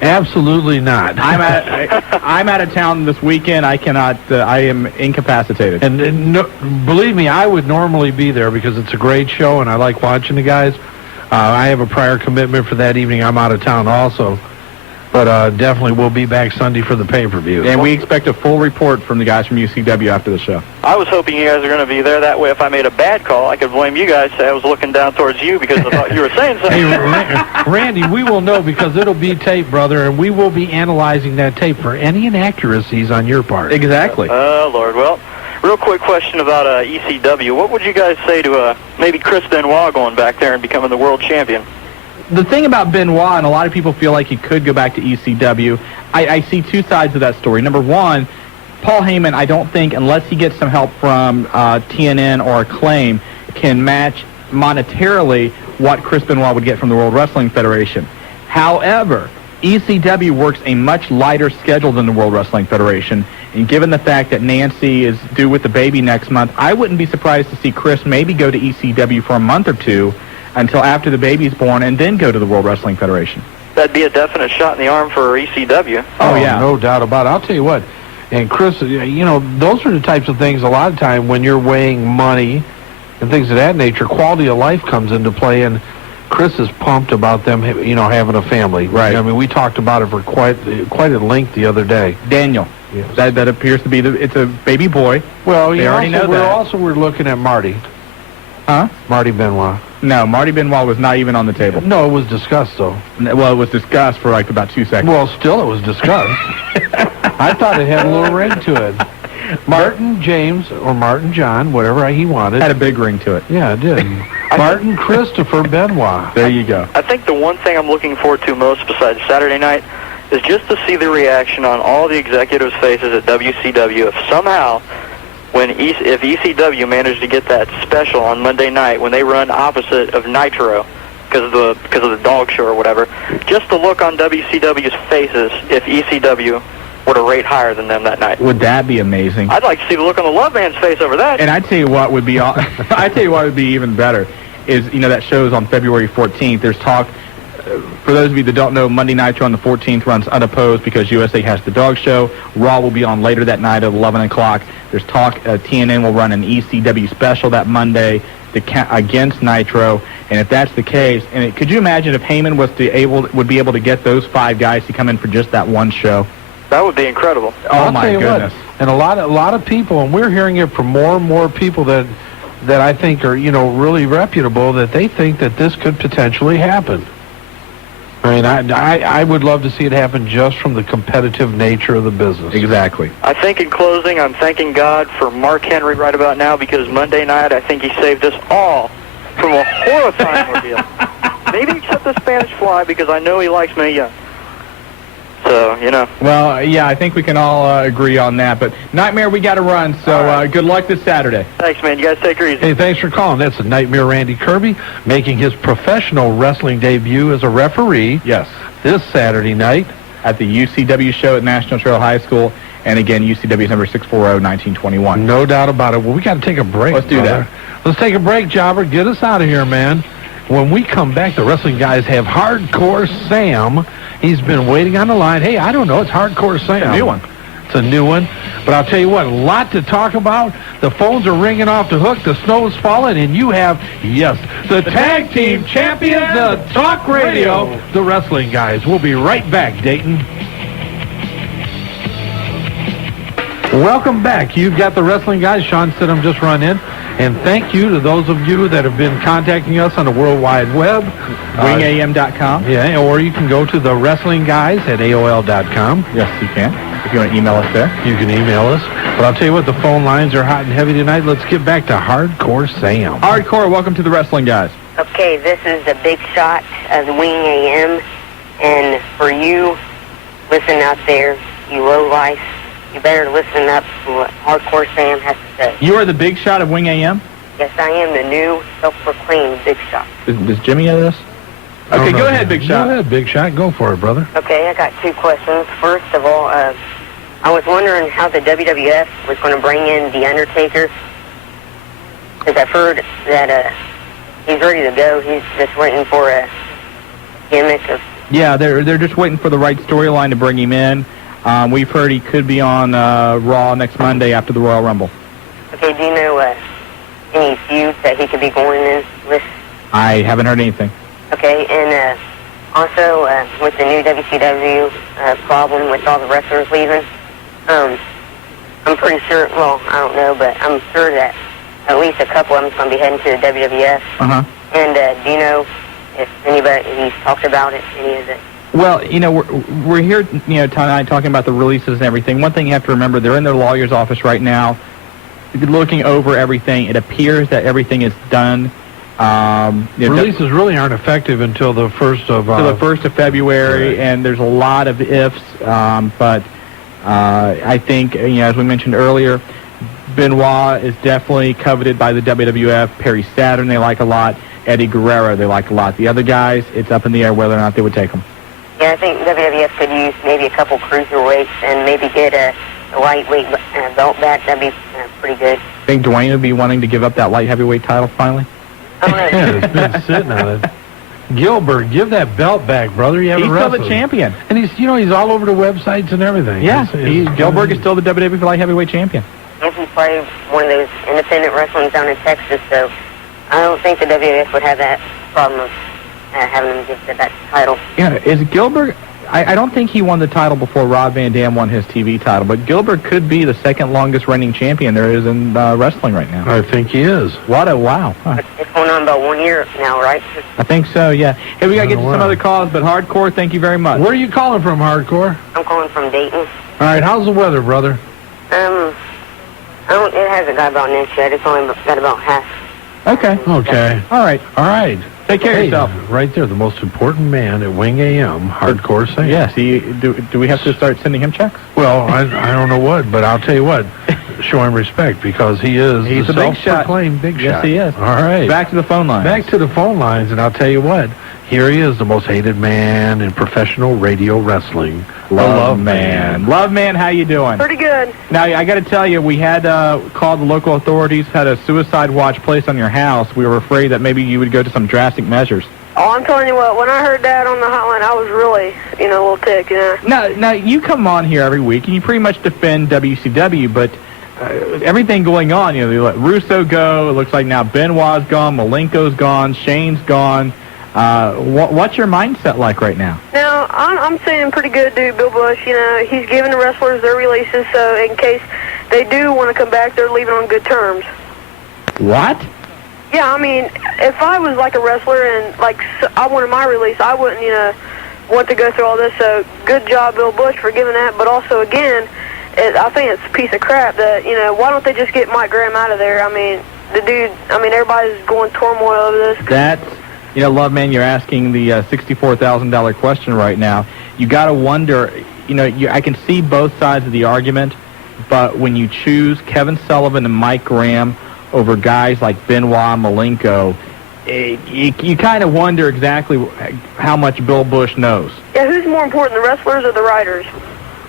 Absolutely not. I'm out of town this weekend. I cannot. I am incapacitated. And no, believe me, I would normally be there because it's a great show and I like watching the guys. I have a prior commitment for that evening. I'm out of town also. But definitely we'll be back Sunday for the pay-per-view. And we expect a full report from the guys from UCW after the show. I was hoping you guys were going to be there. That way, if I made a bad call, I could blame you guys. Say I was looking down towards you because I thought you were saying something. Hey, Randy, we will know because it'll be tape, brother, and we will be analyzing that tape for any inaccuracies on your part. Exactly. Oh, Lord. Well, real quick question about ECW. What would you guys say to maybe Chris Benoit going back there and becoming the world champion? The thing about Benoit, and a lot of people feel like he could go back to ECW, I see two sides of that story. Number one, Paul Heyman, I don't think, unless he gets some help from TNN or Acclaim, can match monetarily what Chris Benoit would get from the World Wrestling Federation. However, ECW works a much lighter schedule than the World Wrestling Federation, and given the fact that Nancy is due with the baby next month, I wouldn't be surprised to see Chris maybe go to ECW for a month or two until after the baby's born and then go to the World Wrestling Federation. That'd be a definite shot in the arm for ECW. Oh, yeah. No doubt about it. I'll tell you what. And Chris, you know, those are the types of things a lot of time when you're weighing money and things of that nature, quality of life comes into play, and Chris is pumped about them, you know, having a family. Right. I mean, we talked about it for quite at length the other day. Daniel. Yes. That appears to be it's a baby boy. Well, They already know that. We're looking at Marty. Huh? Marty Benoit. No, Marty Benoit was not even on the table. No, it was discussed, though. Well, it was discussed for like about 2 seconds. Well, still it was discussed. I thought it had a little ring to it. Martin James or Martin John, whatever he wanted. Had a big ring to it. Yeah, it did. Martin Christopher Benoit. There you go. I think the one thing I'm looking forward to most besides Saturday night is just to see the reaction on all the executives' faces at WCW if somehow if ECW managed to get that special on Monday night when they run opposite of Nitro because of the dog show or whatever, just the look on WCW's faces if ECW were to rate higher than them that night. Would that be amazing? I'd like to see the look on the Love Man's face over that. And I tell you what would be even better is, you know, that show's on February 14th. There's talk, for those of you that don't know, Monday Nitro on the 14th runs unopposed because USA has the dog show. Raw will be on later that night at 11 o'clock. There's talk TNN will run an ECW special that Monday against Nitro. And if that's the case, could you imagine if Heyman would be able to get those 5 guys to come in for just that one show? That would be incredible. Oh, my goodness. And a lot of people, and we're hearing it from more and more people that I think are, really reputable, that they think that this could potentially happen. I mean, I would love to see it happen just from the competitive nature of the business. Exactly. I think in closing, I'm thanking God for Mark Henry right about now, because Monday night I think he saved us all from a horrifying ordeal. Maybe except the Spanish Fly, because I know he likes me young. So, Well, yeah, I think we can all agree on that. But, Nightmare, we got to run, so good luck this Saturday. Thanks, man. You guys take her easy. Hey, thanks for calling. That's the Nightmare Randy Kirby, making his professional wrestling debut as a referee. Yes. This Saturday night at the UCW show at National Trail High School. And, again, UCW number 640-1921. No doubt about it. Well, we got to take a break. Let's do that. Let's take a break, Jobber. Get us out of here, man. When we come back, the wrestling guys have Hardcore Sam. He's been waiting on the line. Hey, I don't know. It's Hardcore Sam. It's a new one. It's a new one. But I'll tell you what, a lot to talk about. The phones are ringing off the hook. The snow's falling. And you have, yes, the tag team champions of Talk Radio, the wrestling guys. We'll be right back, Dayton. Welcome back. You've got the wrestling guys. Shawn Stidham just run in. And thank you to those of you that have been contacting us on the World Wide Web. WingAM.com. Yeah, or you can go to the wrestling guys at AOL.com. Yes, you can. If you want to email us there. You can email us. But I'll tell you what, the phone lines are hot and heavy tonight. Let's get back to Hardcore Sam. Hardcore, welcome to the wrestling guys. Okay, this is the big shot of the Wing AM. And for you, listen out there, you low life, you better listen up to what Hardcore Sam has to say. You are the big shot of Wing AM? Yes, I am the new self-proclaimed big shot. Does Jimmy know this? Okay, go ahead, Big Shot. Go ahead, Big Shot. Go for it, brother. Okay, I got 2 questions. First of all, I was wondering how the WWF was going to bring in The Undertaker. Because I've heard that he's ready to go. He's just waiting for a gimmick of... Yeah, they're just waiting for the right storyline to bring him in. We've heard he could be on Raw next Monday after the Royal Rumble. Okay, do you know any feuds that he could be going in with? I haven't heard anything. Okay, and also with the new WCW problem with all the wrestlers leaving, I'm pretty sure, well, I don't know, but I'm sure that at least a couple of them is going to be heading to the WWF. Uh-huh. And do you know if he's talked about it, any of it? Well, we're here, tonight talking about the releases and everything. One thing you have to remember, they're in their lawyer's office right now, looking over everything. It appears that everything is done. Releases really aren't effective until the 1st of... February, right. And there's a lot of ifs, but I think, as we mentioned earlier, Benoit is definitely coveted by the WWF. Perry Saturn, they like a lot. Eddie Guerrero, they like a lot. The other guys, it's up in the air whether or not they would take them. Yeah, I think WWF could use maybe a couple cruiserweights and maybe get a lightweight belt back. That'd be pretty good. Think Dwayne would be wanting to give up that light heavyweight title finally? I don't know. Yeah, it's been sitting on it. Gilbert, give that belt back, brother. You haven't wrestled. He's still the champion. And he's all over the websites and everything. Yeah, Gilbert is still the WWE light heavyweight champion. If he's probably one of those independent wrestlers down in Texas, so I don't think the WWF would have that problem of having him give that title. Yeah, is Gilbert... I don't think he won the title before Rob Van Dam won his TV title, but Gilbert could be the second longest reigning champion there is in wrestling right now. I think he is. What a wow. Huh. It's going on about 1 year now, right? I think so, yeah. Hey, we got to get to some other calls, but Hardcore, thank you very much. Where are you calling from, Hardcore? I'm calling from Dayton. All right, how's the weather, brother? It hasn't got about an inch yet. It's only got about half. Okay. All right. Take care of yourself. Right there, the most important man at Wing AM, Hardcore Sam. Yes. Do we have to start sending him checks? Well, I don't know what, but I'll tell you what. Show him respect because he's the big shot. Self-proclaimed big shot. Yes, he is. All right. Back to the phone lines. Back to the phone lines, and I'll tell you what. Here he is, the most hated man in professional radio wrestling. Love Man. Love Man, how you doing? Pretty good. Now, I got to tell you, we had called the local authorities, had a suicide watch placed on your house. We were afraid that maybe you would go to some drastic measures. Oh, I'm telling you what, when I heard that on the hotline, I was really, a little ticked, Now, you come on here every week, and you pretty much defend WCW, but everything going on. You know, they let Russo go. It looks like now Benoit's gone, Malenko's gone, Shane's gone. What's your mindset like right now? Now, I'm saying pretty good, dude. Bill Bush, you know, he's giving the wrestlers their releases, so in case they do want to come back, they're leaving on good terms. What? Yeah, I mean, if I was like a wrestler and like I wanted my release, I wouldn't, you know, want to go through all this. So good job, Bill Bush, for giving that. But also, again, I think it's a piece of crap that, you know, why don't they just get Mike Graham out of there? I mean, the dude, I mean, everybody's going turmoil over this. That's, you know, Love Man, you're asking the $64,000 question right now. You got to wonder, you know, I can see both sides of the argument, but when you choose Kevin Sullivan and Mike Graham over guys like Benoit, Malenko, you kind of wonder exactly how much Bill Bush knows. Yeah, who's more important, the wrestlers or the writers?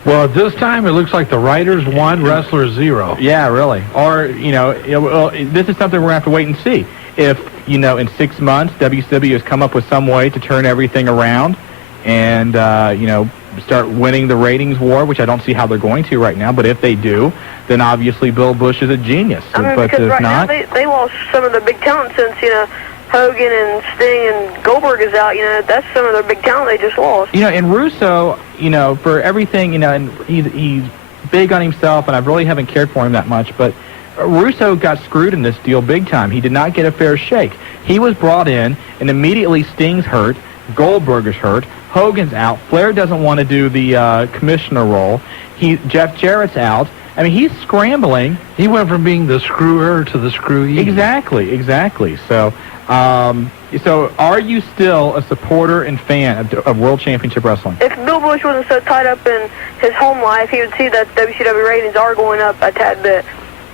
Well, at this time, it looks like the writers 1, wrestlers 0. Yeah, really. Or, you know, this is something we're going to have to wait and see. If, you know, in 6 months, WCW has come up with some way to turn everything around and, you know, start winning the ratings war, which I don't see how they're going to right now, but if they do, then obviously Bill Bush is a genius. I mean, but because if right not, now they lost some of their big talent since, you know, Hogan and Sting and Goldberg is out. You know, that's some of their big talent they just lost. you know, and Russo, you know, for everything, you know, and he's big on himself, and I really haven't cared for him that much, but Russo got screwed in this deal big time. He did not get a fair shake. He was brought in, and immediately Sting's hurt, Goldberg is hurt, Hogan's out, Flair doesn't want to do the commissioner role, Jeff Jarrett's out. I mean, he's scrambling. He went from being the screwer to the screwy. Exactly. So, so are you still a supporter and fan of World Championship Wrestling? If Bill Bush wasn't so tied up in his home life, he would see that WCW ratings are going up a tad bit.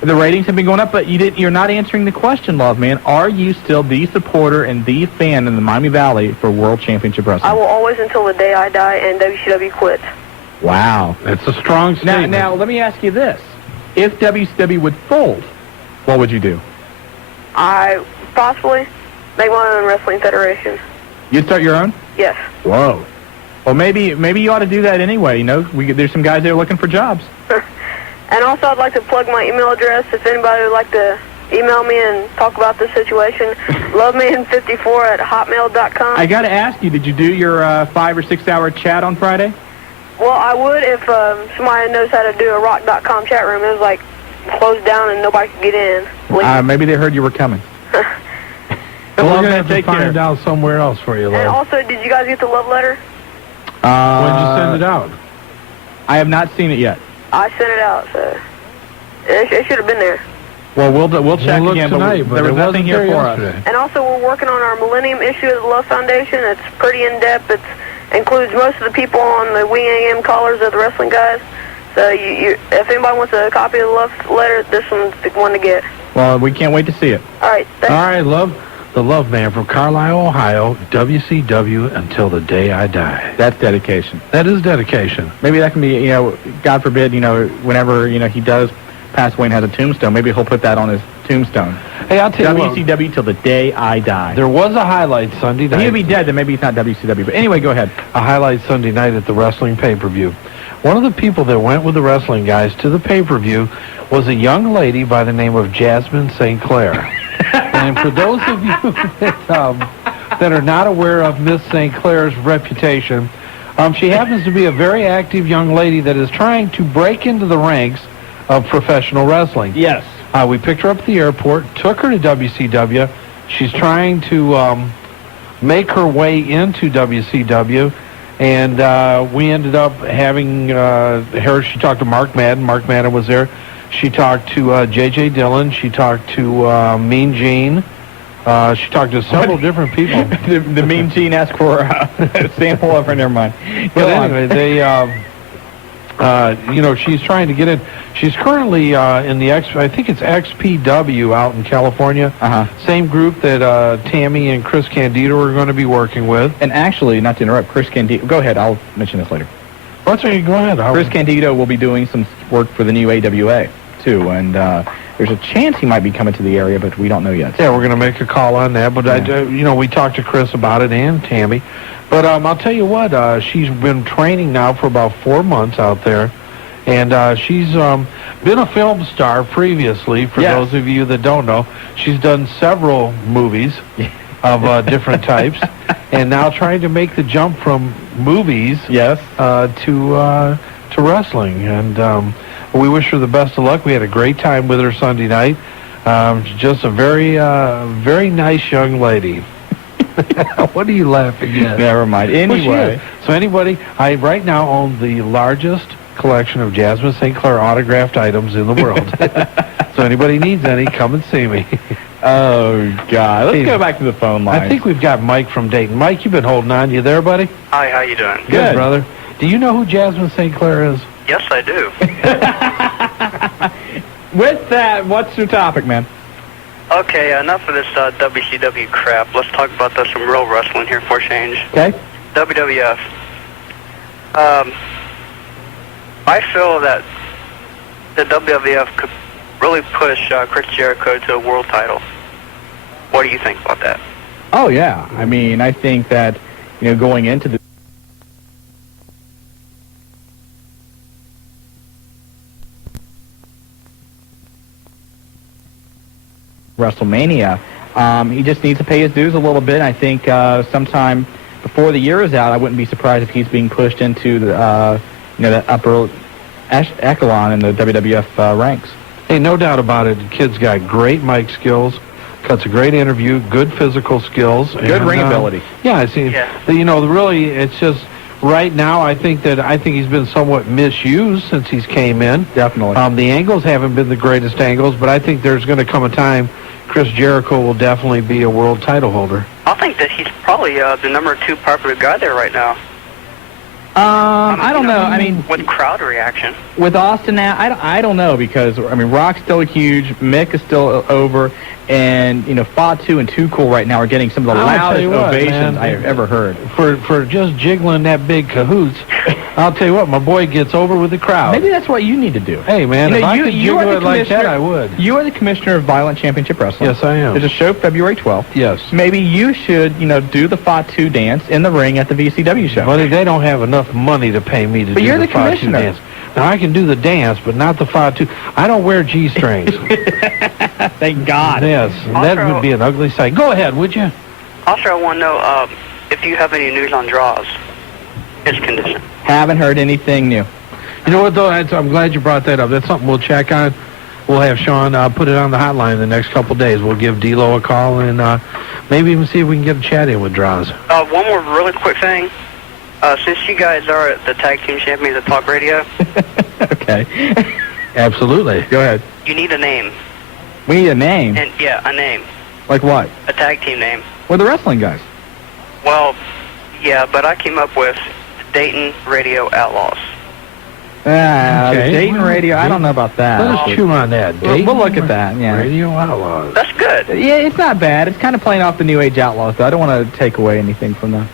The ratings have been going up, but you're not answering the question, Love Man. Are you still the supporter and the fan in the Miami Valley for World Championship Wrestling? I will always until the day I die and WCW quits. Wow. That's a strong statement. Now, let me ask you this. If WCW would fold, what would you do? I possibly make my own wrestling federation. You'd start your own? Yes. Whoa. Well, maybe you ought to do that anyway. You know, there's some guys there looking for jobs. And also, I'd like to plug my email address if anybody would like to email me and talk about this situation. loveman54@hotmail.com. I got to ask you, did you do your 5 or 6 hour chat on Friday? Well, I would if somebody knows how to do a rock.com chat room. It was like closed down and nobody could get in. Maybe they heard you were coming. Well, we're going to have to find out somewhere else for you, Love. And also, did you guys get the love letter? When did you send it out? I have not seen it yet. I sent it out, so it should have been there. Well, we'll check look again, tonight, but there was nothing here for us. And also, we're working on our Millennium issue of the Love Foundation. It's pretty in-depth. It includes most of the people on the Wing AM callers of the wrestling guys. So if anybody wants a copy of the love letter, this one's the one to get. Well, we can't wait to see it. All right. Thanks. All right, Love. The Love Man from Carlisle, Ohio, WCW until the day I die. That's dedication. That is dedication. Maybe that can be, you know, God forbid, you know, whenever, you know, he does pass away and has a tombstone, maybe he'll put that on his tombstone. Hey, I'll tell you WCW till the day I die. There was a highlight Sunday night. He'd be dead, then maybe it's not WCW. But anyway, go ahead. A highlight Sunday night at the wrestling pay-per-view. One of the people that went with the wrestling guys to the pay-per-view was a young lady by the name of Jasmine St. Clair. And for those of you that are not aware of Miss St. Clair's reputation, she happens to be a very active young lady that is trying to break into the ranks of professional wrestling. Yes. We picked her up at the airport, took her to WCW. She's trying to make her way into WCW, and we ended up having her. She talked to Mark Madden. Mark Madden was there. She talked to J.J. Dillon. She talked to Mean Gene. She talked to several different people. the Mean Gene asked for a sample of her. Never mind. But anyway, they, you know, she's trying to get in. She's currently in the I think it's XPW out in California. Same group that Tammy and Chris Candido are going to be working with. And actually, not to interrupt, Chris Candido. Go ahead. I'll mention this later. Go ahead. Chris Candido will be doing some work for the new AWA, too, and there's a chance he might be coming to the area, but we don't know yet. Yeah, we're going to make a call on that, but you know, we talked to Chris about it and Tammy. But I'll tell you what, she's been training now for about 4 months out there, And she's been a film star previously, for those of you that don't know. She's done several movies of different types, and now trying to make the jump from movies to wrestling. And we wish her the best of luck. We had a great time with her Sunday night. Just a very, very nice young lady. What are you laughing at? Never mind. Anyway. So anybody, I right now own the largest collection of Jasmine St. Clair autographed items in the world. So anybody needs any, come and see me. Oh, God. Let's go back to the phone line. I think we've got Mike from Dayton. Mike, you've been holding on. You there, buddy? Hi, how you doing? Good, brother. Do you know who Jasmine St. Clair is? Yes, I do. With that, what's your topic, man? Okay, enough of this WCW crap. Let's talk about some real wrestling here for a change. Okay. WWF. I feel that the WWF could really push Chris Jericho to a world title. What do you think about that? Oh, yeah. I mean, I think that, going into the WrestleMania, he just needs to pay his dues a little bit. I think sometime before the year is out, I wouldn't be surprised if he's being pushed into the that upper echelon in the WWF ranks. Hey, no doubt about it. The kid's got great mic skills, cuts a great interview, good physical skills, good ring ability. Yeah, I see. Yeah. Really, it's just right now. I think he's been somewhat misused since he's came in. Definitely. The angles haven't been the greatest angles, but I think there's going to come a time Chris Jericho will definitely be a world title holder. I think that he's probably the number 2 popular guy there right now. I don't know. I mean, with crowd reaction. With Austin now, I don't know, because Rock's still huge, Mick is still over, and Fatu and Too Cool right now are getting some of the loudest ovations I've ever heard. For just jiggling that big cahoots, I'll tell you what, my boy gets over with the crowd. Maybe that's what you need to do. Hey man, if I could jiggle it like that, I would. You are the commissioner of Violent Championship Wrestling. Yes, I am. There's a show February 12th. Yes. Maybe you should, do the Fatu dance in the ring at the WCW show. Buddy, they don't have enough money to pay me to do you're the the Fatu commissioner. dance. Now, I can do the dance, but not the Fatu. I don't wear G-strings. Thank God. Yes, that would be an ugly sight. Go ahead, would you? Also, I want to know if you have any news on Droz, his condition. Haven't heard anything new. You know what, though? I'm glad you brought that up. That's something we'll check on. We'll have Shawn put it on the hotline the next couple days. We'll give D-Lo a call and maybe even see if we can get a chat in with Droz. One more really quick thing. Since you guys are the tag team champions of Talk Radio. Okay. Absolutely. Go ahead. You need a name. We need a name? And a name. Like what? A tag team name. We're the wrestling guys. Well, yeah, but I came up with Dayton Radio Outlaws. Dayton Radio, I don't know about that. Let us chew on that. We'll look at that, yeah. Radio Outlaws. That's good. Yeah, it's not bad. It's kind of playing off the New Age Outlaws, though. I don't want to take away anything from them.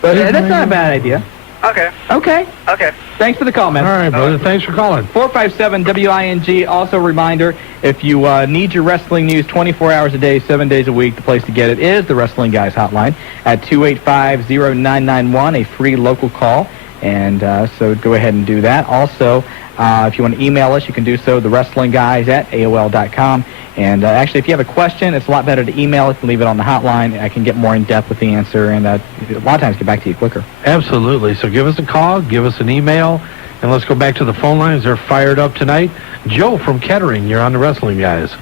But that's not a bad idea. Okay. Okay. Thanks for the call, man. All right, brother. Thanks for calling. 457-WING. Also a reminder, if you need your wrestling news 24 hours a day, 7 days a week, the place to get it is the Wrestling Guys Hotline at 285-0991, a free local call. And so go ahead and do that. Also, if you want to email us, you can do so, thewrestlingguys@AOL.com. And actually, if you have a question, it's a lot better to email it and leave it on the hotline. I can get more in-depth with the answer, and a lot of times get back to you quicker. Absolutely. So give us a call, give us an email, and let's go back to the phone lines. They're fired up tonight. Joe from Kettering, you're on the Wrestling Guys.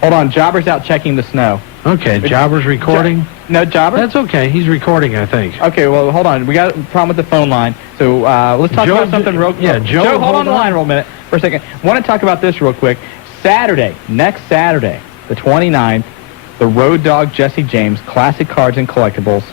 Hold on, Jobber's out checking the snow. Okay, Jobber's recording. No, Jobber? That's okay. He's recording, I think. Okay, well, hold on. We got a problem with the phone line. So let's talk about something real quick. Yeah, Joe, hold on the line real minute for a second. I want to talk about this real quick. Next Saturday, the 29th, the Road Dogg Jesse James Classic Cards and Collectibles.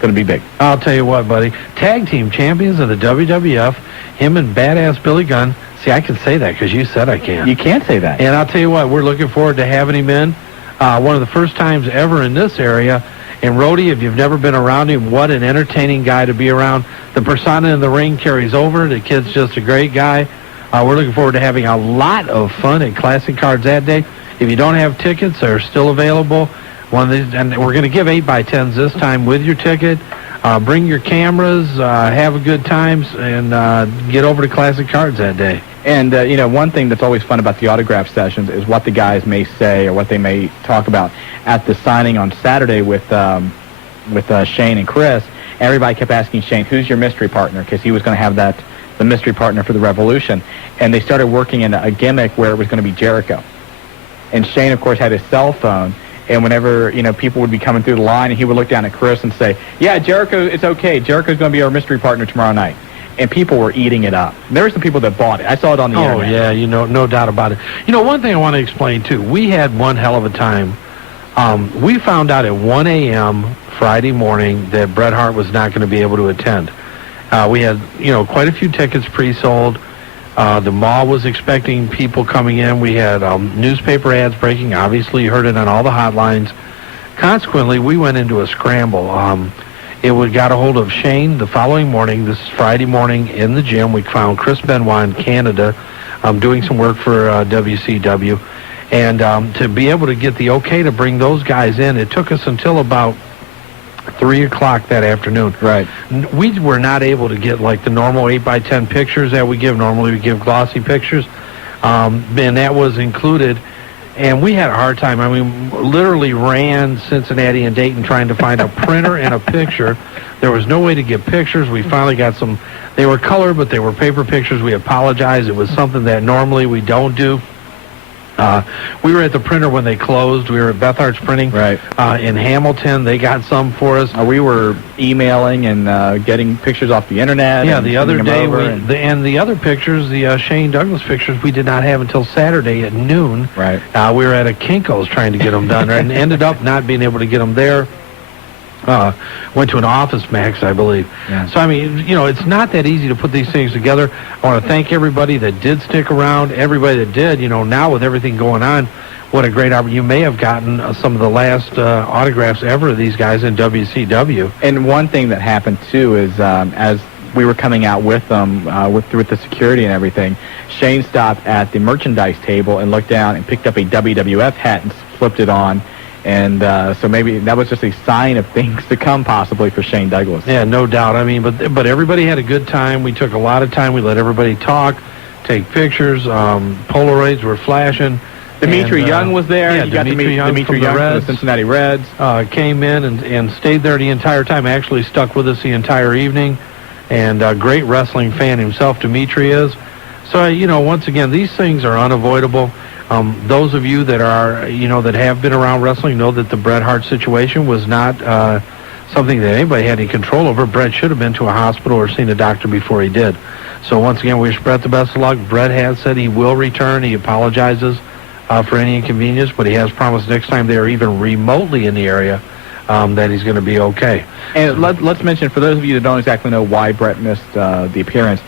Going to be big. I'll tell you what, buddy. Tag team champions of the WWF, him and Badass Billy Gunn. See, I can say that because you said I can. You can't say that. And I'll tell you what, we're looking forward to having him in. One of the first times ever in this area. And Rhodey, if you've never been around him, what an entertaining guy to be around. The persona in the ring carries over. The kid's just a great guy. We're looking forward to having a lot of fun at Classic Cards that day. If you don't have tickets, they're still available. And we're going to give 8x10s this time with your ticket. bring your cameras, have a good time, and get over to Classic Cards that day. And, one thing that's always fun about the autograph sessions is what the guys may say or what they may talk about. At the signing on Saturday with Shane and Chris, everybody kept asking Shane, who's your mystery partner? Because he was going to have the mystery partner for the Revolution. And they started working in a gimmick where it was going to be Jericho. And Shane, of course, had his cell phone. And whenever, people would be coming through the line, and he would look down at Chris and say, yeah, Jericho, it's okay. Jericho's going to be our mystery partner tomorrow night. And people were eating it up. There were some people that bought it. I saw it on the internet. Oh, yeah, no doubt about it. One thing I want to explain, too. We had one hell of a time. We found out at 1 a.m. Friday morning that Bret Hart was not going to be able to attend. We had, quite a few tickets pre-sold. The mall was expecting people coming in. We had newspaper ads breaking. Obviously, you heard it on all the hotlines. Consequently, we went into a scramble. Got a hold of Shane the following morning. This is Friday morning in the gym. We found Chris Benoit in Canada doing some work for WCW. And to be able to get the okay to bring those guys in, it took us until about 3 o'clock that afternoon. Right. We were not able to get like the normal 8x10 pictures that we give. Normally we give glossy pictures. And that was included. And we had a hard time. I mean, literally ran Cincinnati and Dayton trying to find a printer and a picture. There was no way to get pictures. We finally got some. They were color, but they were paper pictures. We apologize. It was something that normally we don't do. We were at the printer when they closed. We were at Beth Hart's Printing in Hamilton. They got some for us. We were emailing and getting pictures off the internet. Yeah, the other day, the other pictures, the Shane Douglas pictures, we did not have until Saturday at noon. Right. We were at a Kinko's trying to get them done and ended up not being able to get them there. Went to an Office Max, I believe. Yeah. So, I mean, it's not that easy to put these things together. I want to thank everybody that did stick around, everybody that did. Now with everything going on, what a great opportunity. You may have gotten some of the last autographs ever of these guys in WCW. And one thing that happened, too, is as we were coming out with them, with the security and everything, Shane stopped at the merchandise table and looked down and picked up a WWF hat and flipped it on. And so maybe that was just a sign of things to come, possibly, for Shane Douglas. Yeah, no doubt. I mean, but everybody had a good time. We took a lot of time. We let everybody talk, take pictures. Polaroids were flashing. Dimitri Young was there. Yeah, you got Dimitri Young from the Cincinnati Reds. Came in and stayed there the entire time. Actually stuck with us the entire evening. And a great wrestling fan himself, Dimitri is. So, once again, these things are unavoidable. Those of you that are, that have been around wrestling know that the Bret Hart situation was not something that anybody had any control over. Bret should have been to a hospital or seen a doctor before he did. So once again, we wish Bret the best of luck. Bret has said he will return. He apologizes for any inconvenience, but he has promised next time they are even remotely in the area that he's going to be okay. And let's mention, for those of you that don't exactly know why Bret missed the appearance,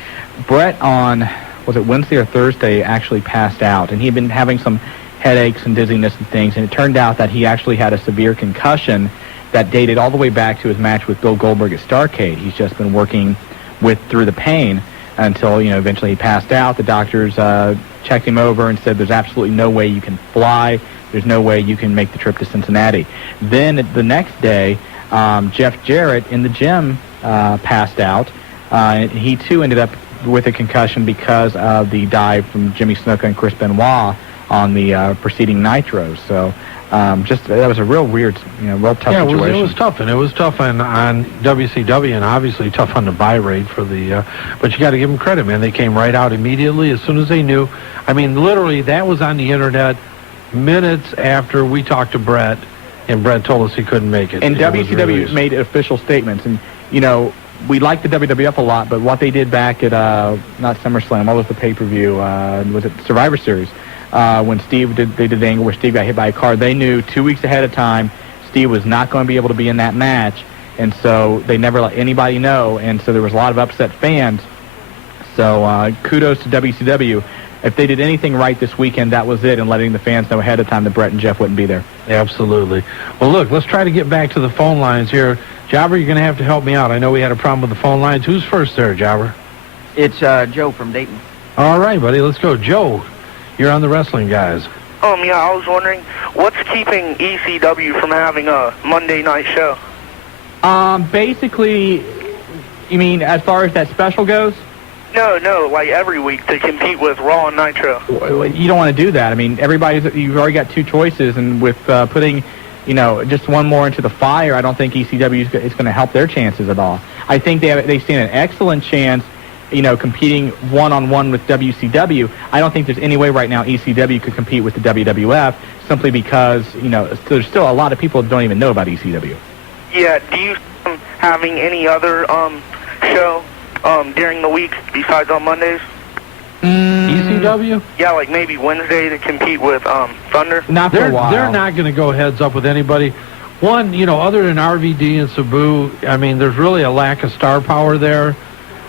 Bret on... was it Wednesday or Thursday, actually passed out. And he had been having some headaches and dizziness and things. And it turned out that he actually had a severe concussion that dated all the way back to his match with Bill Goldberg at Starrcade. He's just been working through the pain until, eventually he passed out. The doctors checked him over and said there's absolutely no way you can fly. There's no way you can make the trip to Cincinnati. Then the next day, Jeff Jarrett in the gym passed out. He, too, ended up with a concussion because of the dive from Jimmy Snuka and Chris Benoit on the preceding Nitro. So that was a real weird, real tough situation. It was tough, and it was tough on WCW, and obviously tough on the buy rate for the. But you got to give them credit, man. They came right out immediately as soon as they knew. I mean, literally, that was on the internet minutes after we talked to Bret, and Bret told us he couldn't make it. And WCW made official statements, and we like the WWF a lot, but what they did back at, not SummerSlam, what was the pay-per-view? Was it Survivor Series? When they did the angle where Steve got hit by a car, they knew 2 weeks ahead of time Steve was not going to be able to be in that match, and so they never let anybody know, and so there was a lot of upset fans. So kudos to WCW. If they did anything right this weekend, that was it, and letting the fans know ahead of time that Bret and Jeff wouldn't be there. Absolutely. Well, look, let's try to get back to the phone lines here. Jobber, you're going to have to help me out. I know we had a problem with the phone lines. Who's first there, Jobber? It's Joe from Dayton. All right, buddy, let's go. Joe, you're on the Wrestling Guys. Yeah, I was wondering, what's keeping ECW from having a Monday night show? Basically, you mean as far as that special goes? No, like every week to compete with Raw and Nitro. You don't want to do that. I mean, you've already got two choices, and with putting, just one more into the fire, I don't think ECW is going to help their chances at all. I think they stand an excellent chance, competing one-on-one with WCW. I don't think there's any way right now ECW could compete with the WWF, simply because, there's still a lot of people that don't even know about ECW. Yeah, do you having any other show during the week besides on Mondays? ECW? Yeah, like maybe Wednesday to compete with Thunder? Not for a while. They're not going to go heads up with anybody. One, other than RVD and Sabu, I mean, there's really a lack of star power there.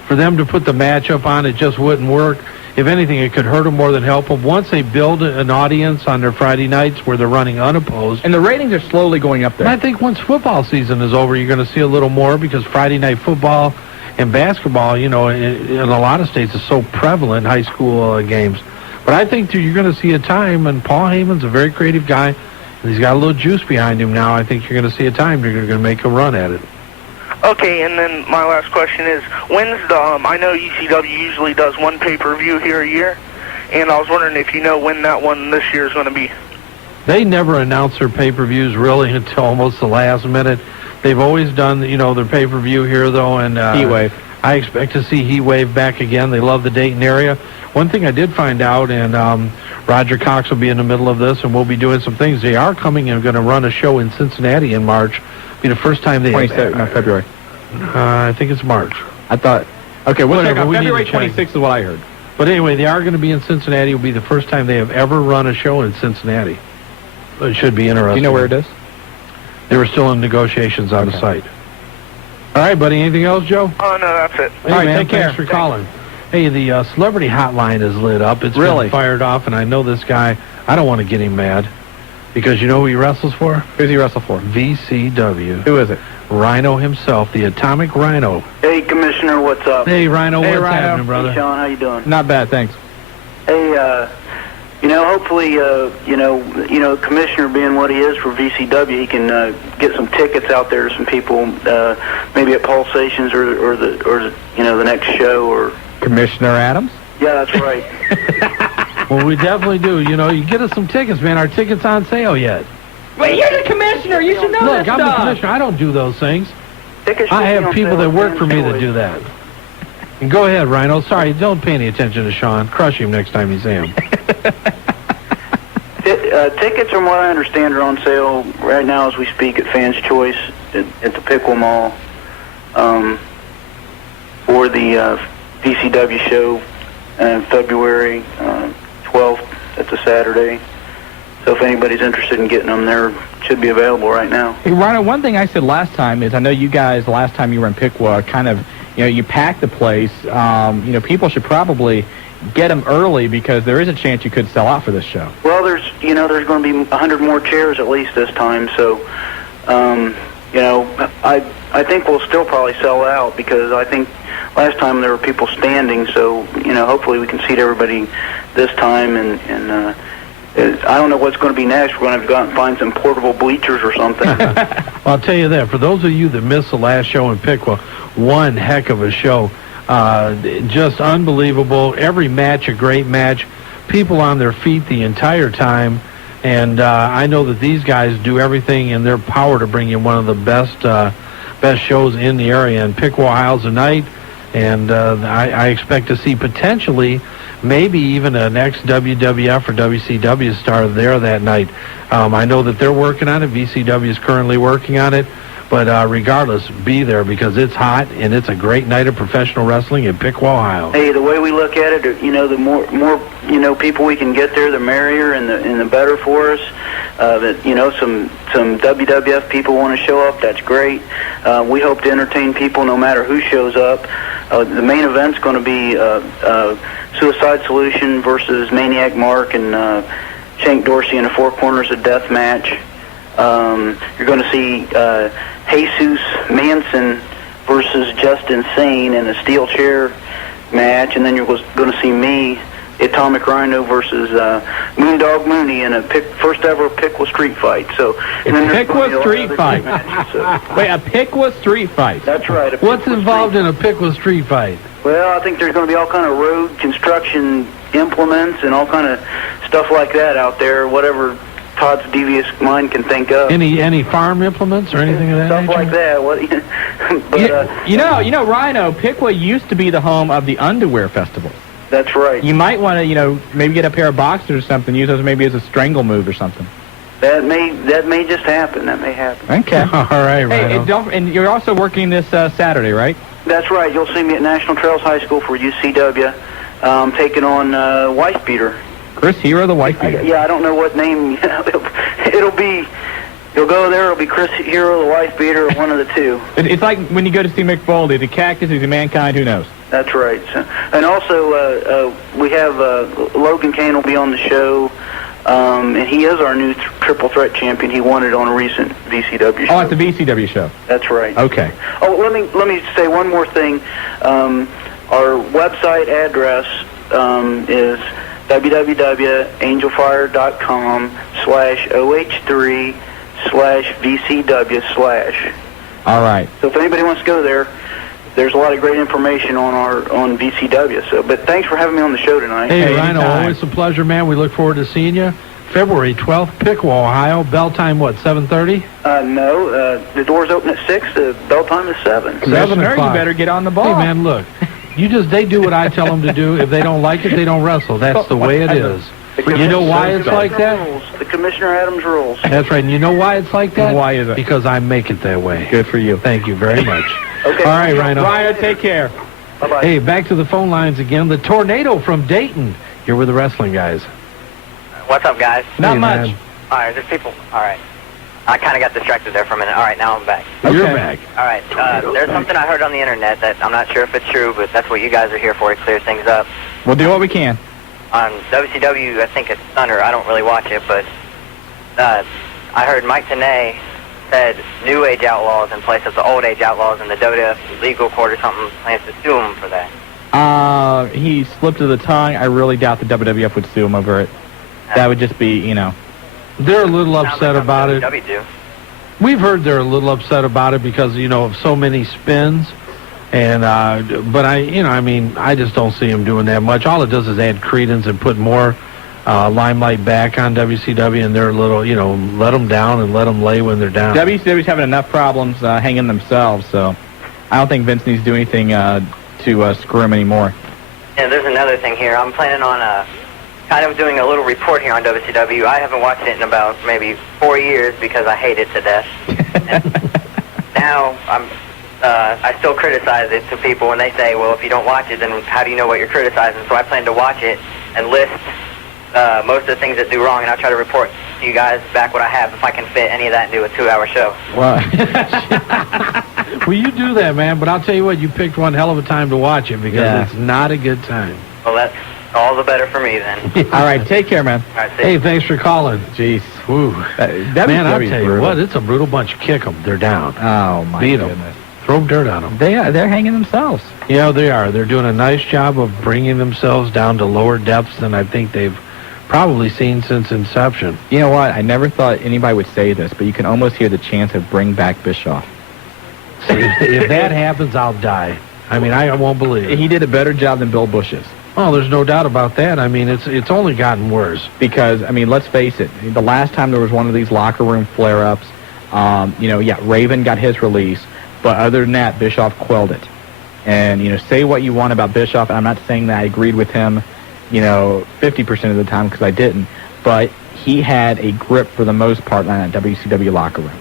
For them to put the matchup on, it just wouldn't work. If anything, it could hurt them more than help them. Once they build an audience on their Friday nights where they're running unopposed. And the ratings are slowly going up there. And I think once football season is over, you're going to see a little more, because Friday night football and basketball, in a lot of states is so prevalent in high school games. But I think you're going to see a time, and Paul Heyman's a very creative guy, and he's got a little juice behind him now. I think you're going to see a time you're going to make a run at it. Okay, and then my last question is, when's the, I know ECW usually does one pay-per-view here a year, and I was wondering if you know when that one this year is going to be. They never announce their pay-per-views really until almost the last minute. They've always done, their pay-per-view here, though, and Heatwave. I expect to see Heatwave back again. They love the Dayton area. One thing I did find out, and Roger Cox will be in the middle of this, and we'll be doing some things. They are coming and going to run a show in Cincinnati in March. It'll be the first time they... February. I think it's March. I thought... Okay, we'll check out. We February need to check. 26th is what I heard. But anyway, they are going to be in Cincinnati. It will be the first time they have ever run a show in Cincinnati. It should be interesting. Do you know where it is? They were still in negotiations on the site. All right, buddy. Anything else, Joe? Oh, no, that's it. Hey, All right, man, take care. Thanks for calling. Hey, the celebrity hotline is lit up. It's been fired off, and I know this guy. I don't want to get him mad, because you know who he wrestles for? Who's he wrestle for? VCW. Who is it? Rhino himself, the Atomic Rhino. Hey, Commissioner, what's up? Hey, Rhino, what's happening, brother? Hey, Shawn, how you doing? Not bad, thanks. Hey, hopefully, Commissioner being what he is for VCW, he can get some tickets out there to some people, maybe at Pulsations or the next show or. Commissioner Adams? Yeah, that's right. Well, we definitely do. You get us some tickets, man. Our tickets on sale yet. Wait, you're the commissioner. You should know that Look, I'm the commissioner. I don't do those things. I have people that work for me that do that. And go ahead, Rhino. Sorry, don't pay any attention to Shawn. Crush him next time you see him. Tickets, from what I understand, are on sale right now as we speak at Fans Choice at the Pickle Mall for the VCW show on February 12th. That's a Saturday. So if anybody's interested in getting them, there should be available right now. Hey, Rhino, one thing I said last time is I know you guys, last time you were in Piqua, kind of, you packed the place. People should probably get them early because there is a chance you could sell out for this show. Well, there's going to be 100 more chairs at least this time. So, I think we'll still probably sell out because I think last time there were people standing. So, hopefully we can seat everybody this time and I don't know what's going to be next. We're going to have to go out and find some portable bleachers or something. Well, I'll tell you that. For those of you that missed the last show in Piqua, one heck of a show. Just unbelievable. Every match, a great match. People on their feet the entire time. And I know that these guys do everything in their power to bring you one of the best shows in the area. And Piqua, Ohio's a night. And I expect to see potentially maybe even an ex-WWF or WCW star there that night. I know that they're working on it. VCW is currently working on it. But regardless, be there because it's hot and it's a great night of professional wrestling in Piqua, Ohio. Hey, the way we look at it, the more people we can get there, the merrier and the better for us. Some WWF people want to show up. That's great. We hope to entertain people no matter who shows up. The main event's going to be Suicide Solution versus Maniac Mark and Shank Dorsey in a Four Corners of Death match. You're going to see Jesus Manson versus Just Insane in a steel chair match, and then you're going to see me Atomic Rhino versus Moondog Mooney in a first ever Piqua street fight. So, a Piqua street fight. Wait, a Piqua street fight. That's right. What's involved in a Piqua street fight? Well, I think there's going to be all kind of road construction implements and all kind of stuff like that out there. Whatever Todd's devious mind can think of. Any farm implements or anything of that stuff nature? like that. What? But, you know, Rhino, Piqua used to be the home of the underwear festival. That's right. You might want to, maybe get a pair of boxers or something, use those maybe as a strangle move or something. That may just happen. That may happen. Okay. All right, Rhino. Hey, and you're also working this Saturday, right? That's right. You'll see me at National Trails High School for UCW, taking on Wife Beater. Chris Hero, the Wife Beater. Yeah, I don't know what name. It'll be. You'll go there. It'll be Chris Hero, the Wife Beater, or one of the two. It's like when you go to see Mick Foley, the Cactus, is a Mankind, who knows? That's right. So, and also, we have Logan Kane will be on the show, and he is our new triple threat champion. He won it on a recent VCW show. Oh, it's a VCW show. That's right. Okay. Oh, let me say one more thing. Our website address is www.angelfire.com/OH3/VCW/. All right. So if anybody wants to go there, there's a lot of great information on VCW. So, but thanks for having me on the show tonight. Hey, Rhino, always a pleasure, man. We look forward to seeing you. February 12th, Piqua, Ohio. Bell time, what, 7:30? No, the doors open at 6. The bell time is 7. 7 o'clock. You better get on the ball. Hey, man, look. They do what I tell them to do. If they don't like it, they don't wrestle. That's the way it is. You know why it's like that? The Commissioner Adams rules. That's right. And you know why it's like that? Why is it? Because I make it that way. Good for you. Thank you very much. Okay. All right, Rhino. Rhino, take care. Bye-bye. Hey, back to the phone lines again. The Tornado from Dayton. You're with the wrestling guys. What's up, guys? Not Hey, much. man. All right, there's people. All right. I kind of got distracted there for a minute. All right, now I'm back. You're Okay. back. All right, there's something I heard on the internet that I'm not sure if it's true, but that's what you guys are here for, to clear things up. We'll do what we can. On WCW, I think it's Thunder. I don't really watch it, but I heard Mike Tenay said New Age Outlaws in place of the Old Age Outlaws, and the WWF legal court or something plans to sue him for that. He slipped of the tongue. I really doubt the WWF would sue him over it. That would just be, They're a little upset Sounds like about it. WCW do. We've heard they're a little upset about it because, of so many spins. And, but I just don't see them doing that much. All it does is add credence and put more limelight back on WCW, and they're a little, let them down and let them lay when they're down. WCW's having enough problems hanging themselves, so I don't think Vince needs to do anything to screw him anymore. Yeah, there's another thing here. I'm planning on kind of doing a little report here on WCW. I haven't watched it in about maybe 4 years because I hate it to death. And now I still criticize it to people when they say, well, if you don't watch it, then how do you know what you're criticizing? So I plan to watch it and list most of the things that do wrong, and I'll try to report to you guys back what I have if I can fit any of that into a 2-hour show. Well, Well, you do that, man, but I'll tell you what, you picked one hell of a time to watch it because it's not a good time. Well, that's all the better for me then. all right, take care, man. All right, see Hey, thanks for calling. Jeez. Woo. Man, I'll tell you brutal. what, it's a brutal bunch. Kick them. They're down. Oh, my Beat 'em. goodness. Throw dirt on them. They're hanging themselves. Yeah, they are. They're doing a nice job of bringing themselves down to lower depths than I think they've probably seen since inception. You know what? I never thought anybody would say this, but you can almost hear the chance of bring back Bischoff. If that happens, I'll die. I mean, I won't believe it. He did a better job than Bill Bush's. Oh, there's no doubt about that. I mean, it's only gotten worse. Because, let's face it, the last time there was one of these locker room flare-ups, Raven got his release, but other than that, Bischoff quelled it. And, say what you want about Bischoff, and I'm not saying that I agreed with him, 50% of the time, because I didn't, but he had a grip for the most part on that WCW locker room.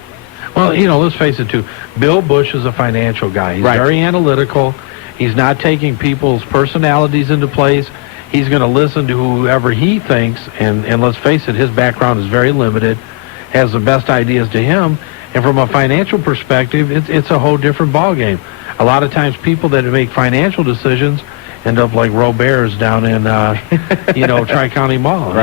Well, let's face it, too. Bill Bush is a financial guy. He's very analytical. He's not taking people's personalities into place. He's going to listen to whoever he thinks, and let's face it, his background is very limited, has the best ideas to him, and from a financial perspective, it's a whole different ballgame. A lot of times people that make financial decisions end up like Robert's down in, Tri-County Mall,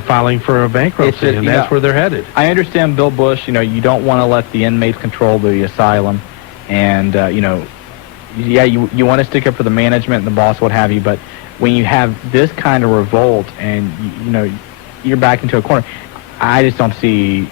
filing for a bankruptcy, and that's where they're headed. I understand Bill Bush, you don't want to let the inmates control the asylum, and, you want to stick up for the management and the boss, what have you, but when you have this kind of revolt and, you're back into a corner, I just don't see...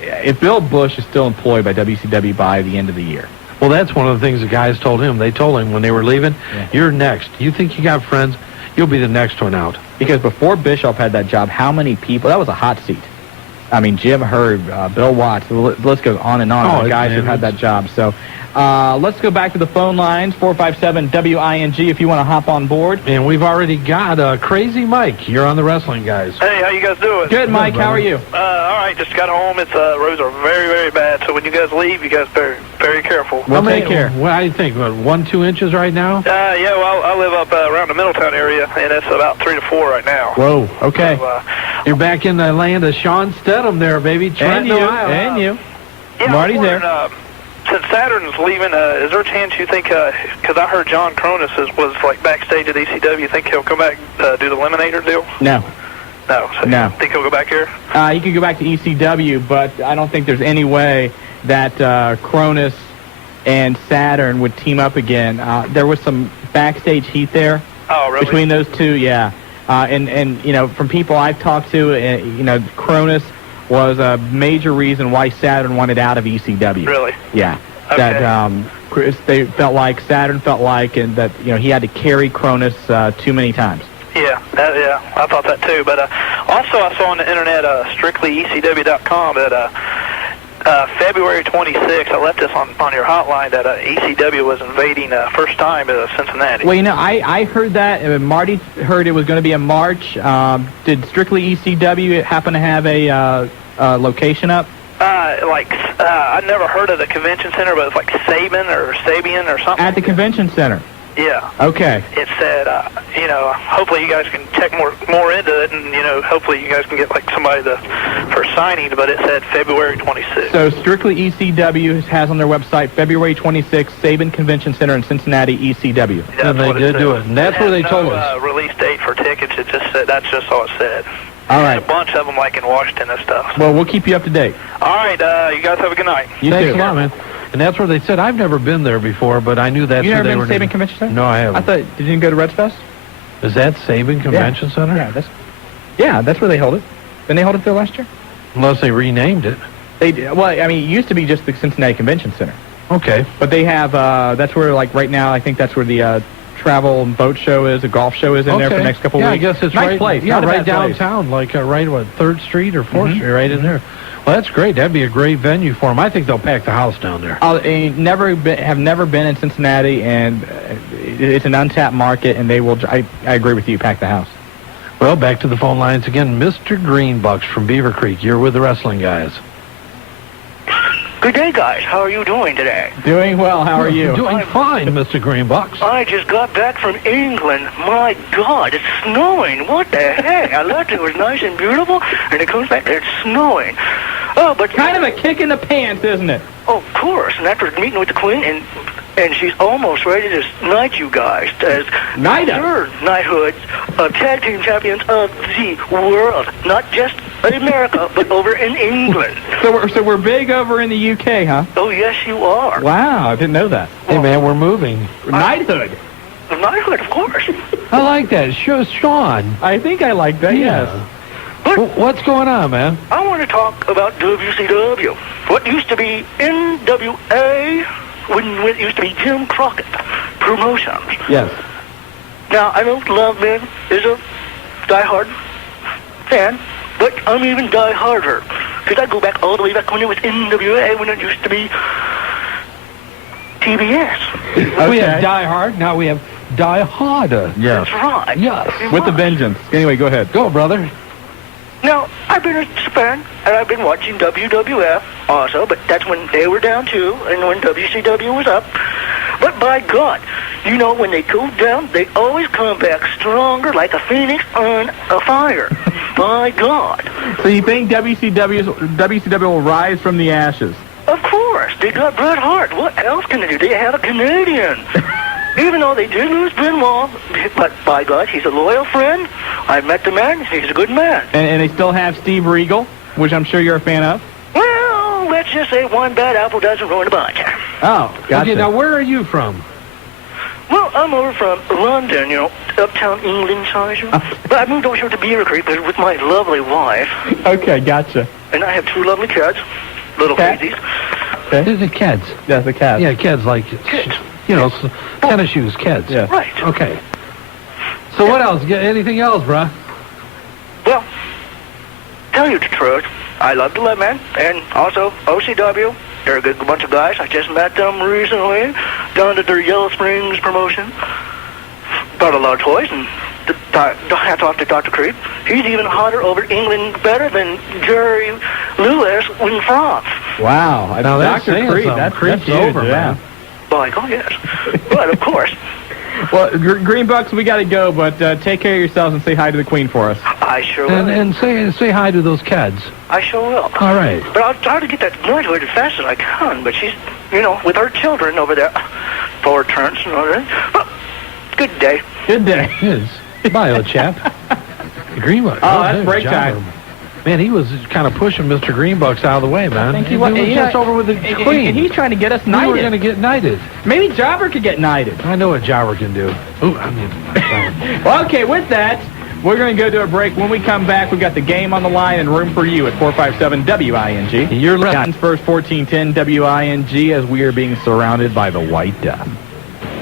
If Bill Bush is still employed by WCW by the end of the year. Well, that's one of the things the guys told him. They told him when they were leaving, you're next. You think you got friends? You'll be the next one out. Because before Bischoff had that job, how many people... That was a hot seat. I mean, Jim Hurd, Bill Watts, the list goes on and on. Guys who've had that job. So let's go back to the phone lines, 457-WING, if you want to hop on board. And we've already got Crazy Mike. You're on the Wrestling Guys. Hey, how you guys doing? Good, Mike. How are you? All right, just got home. It's roads are very, very bad. So when you guys leave, you guys very, very careful. Well, take care. What do you think? What, 1-2 inches right now? Yeah, well, I live up around the Middletown area, and it's about 3 to 4 right now. Whoa, okay. So, you're back in the land of Shawn Stedham there, baby. And you, Ohio. and you. Yeah, Marty's there. Since Saturn's leaving, is there a chance you think, because I heard John Cronus was like backstage at ECW, you think he'll come back do the Eliminator deal? No. No. So No. You think he'll go back here? He could go back to ECW, but I don't think there's any way that Cronus and Saturn would team up again. There was some backstage heat there. Oh, really? Between those two, yeah. And from people I've talked to, Cronus was a major reason why Saturn wanted out of ECW. Really? Yeah. Okay. That Saturn felt like, and that he had to carry Cronus too many times. Yeah, I thought that too. But also I saw on the internet, strictlyecw.com, that February 26th, I left this on your hotline, that ECW was invading first time Cincinnati. Well, I heard that. Marty heard it was going to be in March. Did Strictly ECW happen to have a location up? I never heard of the convention center, but it's like Sabian or something. At the convention center? Yeah. Okay. It said, hopefully you guys can check more into it, and, hopefully you guys can get, somebody for signing, but it said February 26th. So Strictly ECW has on their website February 26th, Saban Convention Center in Cincinnati, ECW. And they did do it, and that's where they told us. Release date for tickets, it just said, that's just all it said. All right. There's a bunch of them, in Washington and stuff. Well, we'll keep you up to date. All right, you guys have a good night. Thanks a lot, man. And that's where they said, I've never been there before, but I knew that's where they were. You never been to Saban Convention Center? No, I haven't. I thought, did you go to Reds Fest? Is that Saban Convention Center? Yeah, that's where they hold it. Didn't they hold it there last year? Unless they renamed it. They did. Well, it used to be just the Cincinnati Convention Center. Okay. But they have, that's where, right now, I think that's where the travel and boat show is, a golf show is in there for the next couple of weeks. Yeah, I guess it's nice right. place. Yeah, right downtown, right, 3rd Street or 4th Street, right in there. Well, that's great. That'd be a great venue for them. I think they'll pack the house down there. Have never been in Cincinnati, and it's an untapped market, and they will. I agree with you. Pack the house. Well, back to the phone lines again. Mr. Greenbucks from Beaver Creek. You're with the Wrestling Guys. Good day, guys. How are you doing today? Doing well. How are you? Doing fine, Mr. Greenbucks. I just got back from England. My God, it's snowing. What the heck? I left it was nice and beautiful, and it comes back and it's snowing. Oh, but kind of a kick in the pants, isn't it? Of course. And after meeting with the Queen, and she's almost ready to knight you guys as third knighthoods of tag team champions of the world, not just in America, but over in England. So we're big over in the UK, huh? Oh yes, you are. Wow, I didn't know that. Hey man, we're moving. Knighthood. Knighthood, of course. I like that. Shawn. I think I like that. Yeah. Yes. But what's going on, man? I want to talk about WCW. What used to be NWA, when it used to be Jim Crockett Promotions. Yes. Now, I know Loveman is a diehard fan, but I'm even dieharder. Because I go back all the way back when it was NWA, when it used to be TBS. Okay. We have Die Hard, now we have Die Harder. Yes. That's right. Yes. With the vengeance. Anyway, go ahead. Go, brother. Now, I've been a fan, and I've been watching WWF also, but that's when they were down too, and when WCW was up. But by God, when they go down, they always come back stronger like a phoenix on a fire. By God. So you think WCW will rise from the ashes? Of course. They got Bret Hart. What else can they do? They have a Canadian. Even though they did lose Benoit, but by God, he's a loyal friend. I met the man. He's a good man. And they still have Steve Regal, which I'm sure you're a fan of. Well, let's just say one bad apple doesn't ruin a bunch. Oh, gotcha. Okay, now where are you from? Well, I'm over from London, uptown England size. But I moved over here to Beaver Creek with my lovely wife. Okay, gotcha. And I have 2 lovely cats, little crazies. Okay. The kids. Yeah, the cats. Yeah, kids like, you know, tennis shoes, kids. Yeah. Right. Okay. So what else? Anything else, bruh? Well, tell you the truth, I love the Leadman, and also OCW. They're a good bunch of guys. I just met them recently down at their Yellow Springs promotion. Bought a lot of toys, and hats off to Dr. Creep. He's even hotter over England, better than Jerry Lewis in France. Wow. Now that's Dr. saying Creep, something. that's Creep's huge, over, yeah. man. Like, oh, yes. But, of course, Well, Green Bucks, we got to go, but take care of yourselves and say hi to the Queen for us. I sure will. And say hi to those kids. I sure will. All right. But I'll try to get that noise away as fast as I can. But she's, you know, with her children over there, 4 turns and all that. Well, good day. Good day. It is. Bye, old chap. Greenbuck. Oh, that's break time. Man, he was kind of pushing Mr. Greenbucks out of the way, man. Thank you. He was just over with the Queen. And he's trying to get us knighted. We were going to get knighted. Maybe Jobber could get knighted. I know what Jobber can do. Ooh, I mean... Well, okay, with that, we're going to go to a break. When we come back, we've got the game on the line and room for you at 457 WING. You're Wisconsin's first 1410 WING as we are being surrounded by the White Death.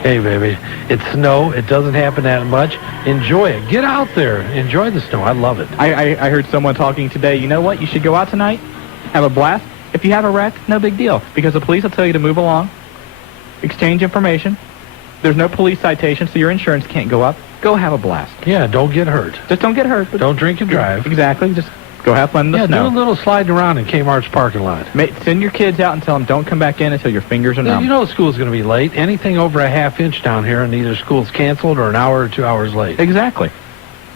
Hey, baby, it's snow. It doesn't happen that much. Enjoy it. Get out there. Enjoy the snow. I love it. I heard someone talking today. You know what? You should go out tonight, have a blast. If you have a wreck, no big deal, because the police will tell you to move along, exchange information. There's no police citation, so your insurance can't go up. Go have a blast. Yeah, don't get hurt. Just don't get hurt. But Don't drink and drive. Exactly. Just go have fun in the snow. Do a little sliding around in Kmart's parking lot. Send your kids out and tell them don't come back in until your fingers are numb. You know school's going to be late. Anything over a half inch down here, and either school's canceled or an hour or 2 hours late. Exactly.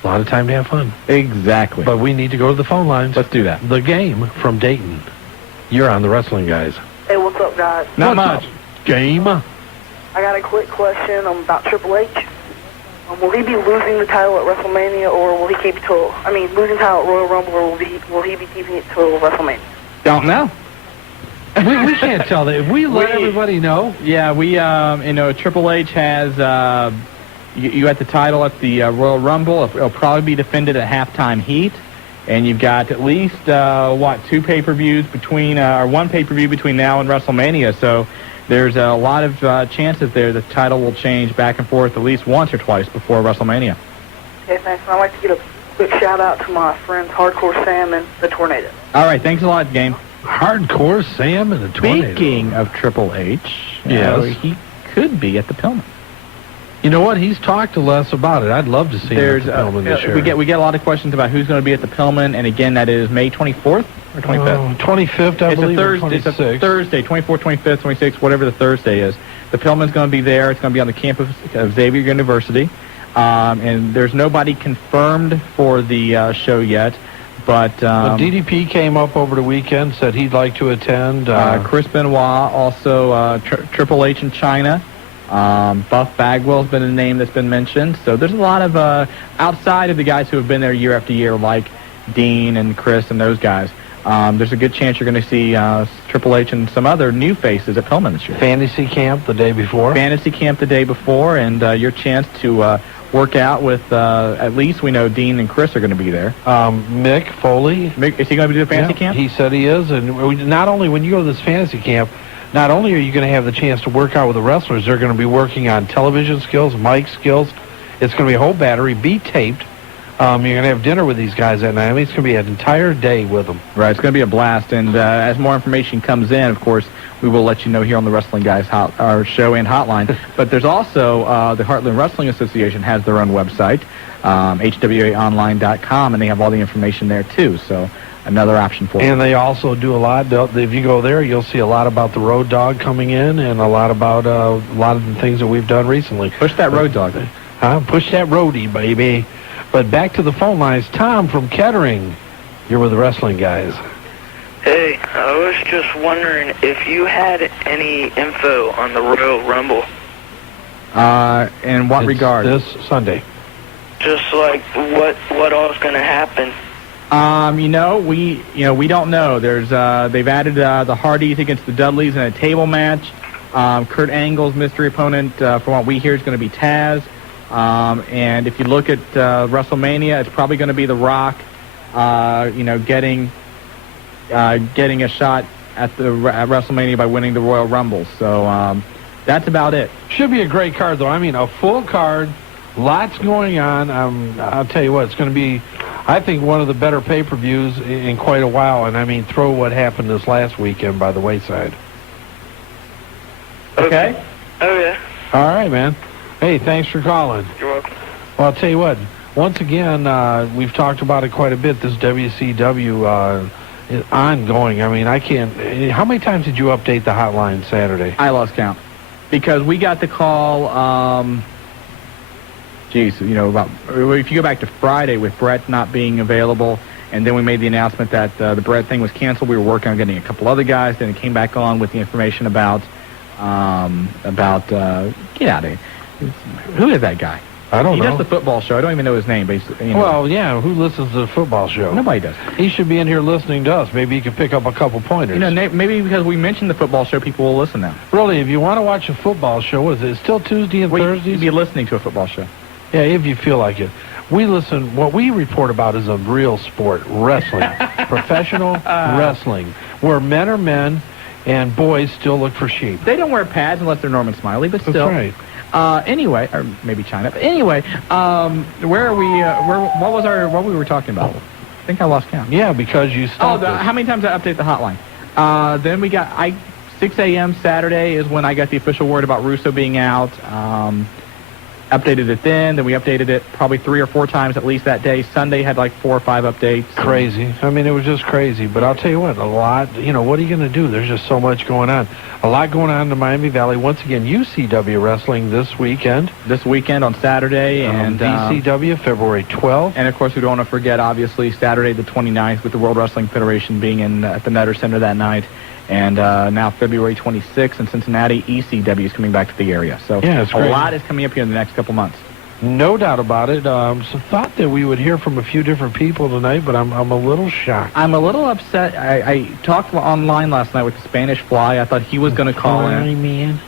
A lot of time to have fun. Exactly. But we need to go to the phone lines. Let's do that. The game from Dayton. You're on the Wrestling Guys. Hey, what's up, guys? Not much. Game. I got a quick question about Triple H. Will he be losing the title at WrestleMania, or will he keep it till... I mean, losing the title at Royal Rumble, or will he be keeping it till WrestleMania? Don't know. we can't tell that. If we let everybody know. Yeah, Triple H has... You got the title at the Royal Rumble. It'll probably be defended at Halftime Heat. And you've got at least, 2 pay-per-views between... or 1 pay-per-view between now and WrestleMania. So... There's a lot of chances there the title will change back and forth at least once or twice before WrestleMania. Okay, thanks. I'd like to get a quick shout-out to my friends Hardcore Sam and the Tornado. All right, thanks a lot, Game. Hardcore Sam and the Tornado. Speaking of Triple H, yes. He could be at the Pillman. You know what? He's talked to Les about it. I'd love to see him at the Pillman this year. We get a lot of questions about who's going to be at the Pillman, and again, that is May 24th or 25th? 25th, I believe, It's a Thursday, 24th, 25th, 26th, whatever the Thursday is. The Pillman's going to be there. It's going to be on the campus of Xavier University, and there's nobody confirmed for the show yet. But DDP came up over the weekend, said he'd like to attend. Chris Benoit, also Triple H in China. Buff Bagwell's been a name that's been mentioned. So there's a lot of, outside of the guys who have been there year after year, like Dean and Chris and those guys, there's a good chance you're going to see Triple H and some other new faces at Pillman this year. Fantasy camp the day before. Fantasy camp the day before, and your chance to work out with, at least we know Dean and Chris are going to be there. Mick Foley. Is he going to do the fantasy camp? He said he is. And not only when you go to this fantasy camp, not only are you going to have the chance to work out with the wrestlers, they're going to be working on television skills, mic skills. It's going to be a whole battery, be taped. You're going to have dinner with these guys that night. I mean, it's going to be an entire day with them. Right, it's going to be a blast. And as more information comes in, of course, we will let you know here on the Wrestling Guys our show and hotline. But there's also the Heartland Wrestling Association has their own website, hwaonline.com, and they have all the information there, too. So another option for you. And they also do a lot. If you go there, you'll see a lot about the Road Dog coming in and a lot about a lot of the things that we've done recently. Push that Road Dog. Push that roadie, baby. But back to the phone lines. Tom from Kettering. You're with the Wrestling Guys. Hey, I was just wondering if you had any info on the Royal Rumble. In what regard? This Sunday. Just like what all's going to happen. We don't know. There's they've added the Hardys against the Dudleys in a table match. Kurt Angle's mystery opponent, from what we hear, is going to be Taz. And if you look at WrestleMania, it's probably going to be The Rock, getting a shot at WrestleMania by winning the Royal Rumble. So that's about it. Should be a great card, though. I mean, a full card, lots going on. I'll tell you what, it's going to be, I think, one of the better pay-per-views in quite a while. And, I mean, throw what happened this last weekend by the wayside. Okay. Oh, yeah. All right, man. Hey, thanks for calling. You're welcome. Well, I'll tell you what, once again, we've talked about it quite a bit, this WCW is ongoing. I mean, I can't... How many times did you update the hotline Saturday? I lost count. Because we got the call, if you go back to Friday with Brett not being available, and then we made the announcement that the Brett thing was canceled. We were working on getting a couple other guys, then it came back on with the information about get out of here. Who is that guy? I don't know. He does the football show. I don't even know his name. But Well, yeah, who listens to the football show? Nobody does. He should be in here listening to us. Maybe he could pick up a couple pointers. Maybe because we mentioned the football show, people will listen now. Really, if you want to watch a football show, what is it? It's still Tuesday and Thursdays? You'd be listening to a football show. Yeah, if you feel like it. We listen, what we report about is a real sport, wrestling, professional wrestling, where men are men and boys still look for sheep. They don't wear pads unless they're Norman Smiley, but still. That's right. Anyway, or maybe China. But anyway, where are we? What we were talking about? I think I lost count. Yeah, because you stopped. How many times did I update the hotline? Then we got 6 a.m. Saturday is when I got the official word about Russo being out. Updated it then we updated it probably 3 or 4 times at least that day. Sunday had like 4 or 5 updates. Crazy. I mean, it was just crazy. But I'll tell you what, a lot, what are you going to do? There's just so much going on. A lot going on in the Miami Valley. Once again, UCW Wrestling this weekend. This weekend on Saturday. And VCW, February 12th. And, of course, we don't want to forget, obviously, Saturday the 29th with the World Wrestling Federation being at the Nutter Center that night. And now February 26th in Cincinnati, ECW is coming back to the area. So yeah, a lot is coming up here in the next couple months. No doubt about it. So thought that we would hear from a few different people tonight, but I'm a little shocked. I'm a little upset. I talked online last night with the Spanish Fly. I thought he was going to call in. Hey, man.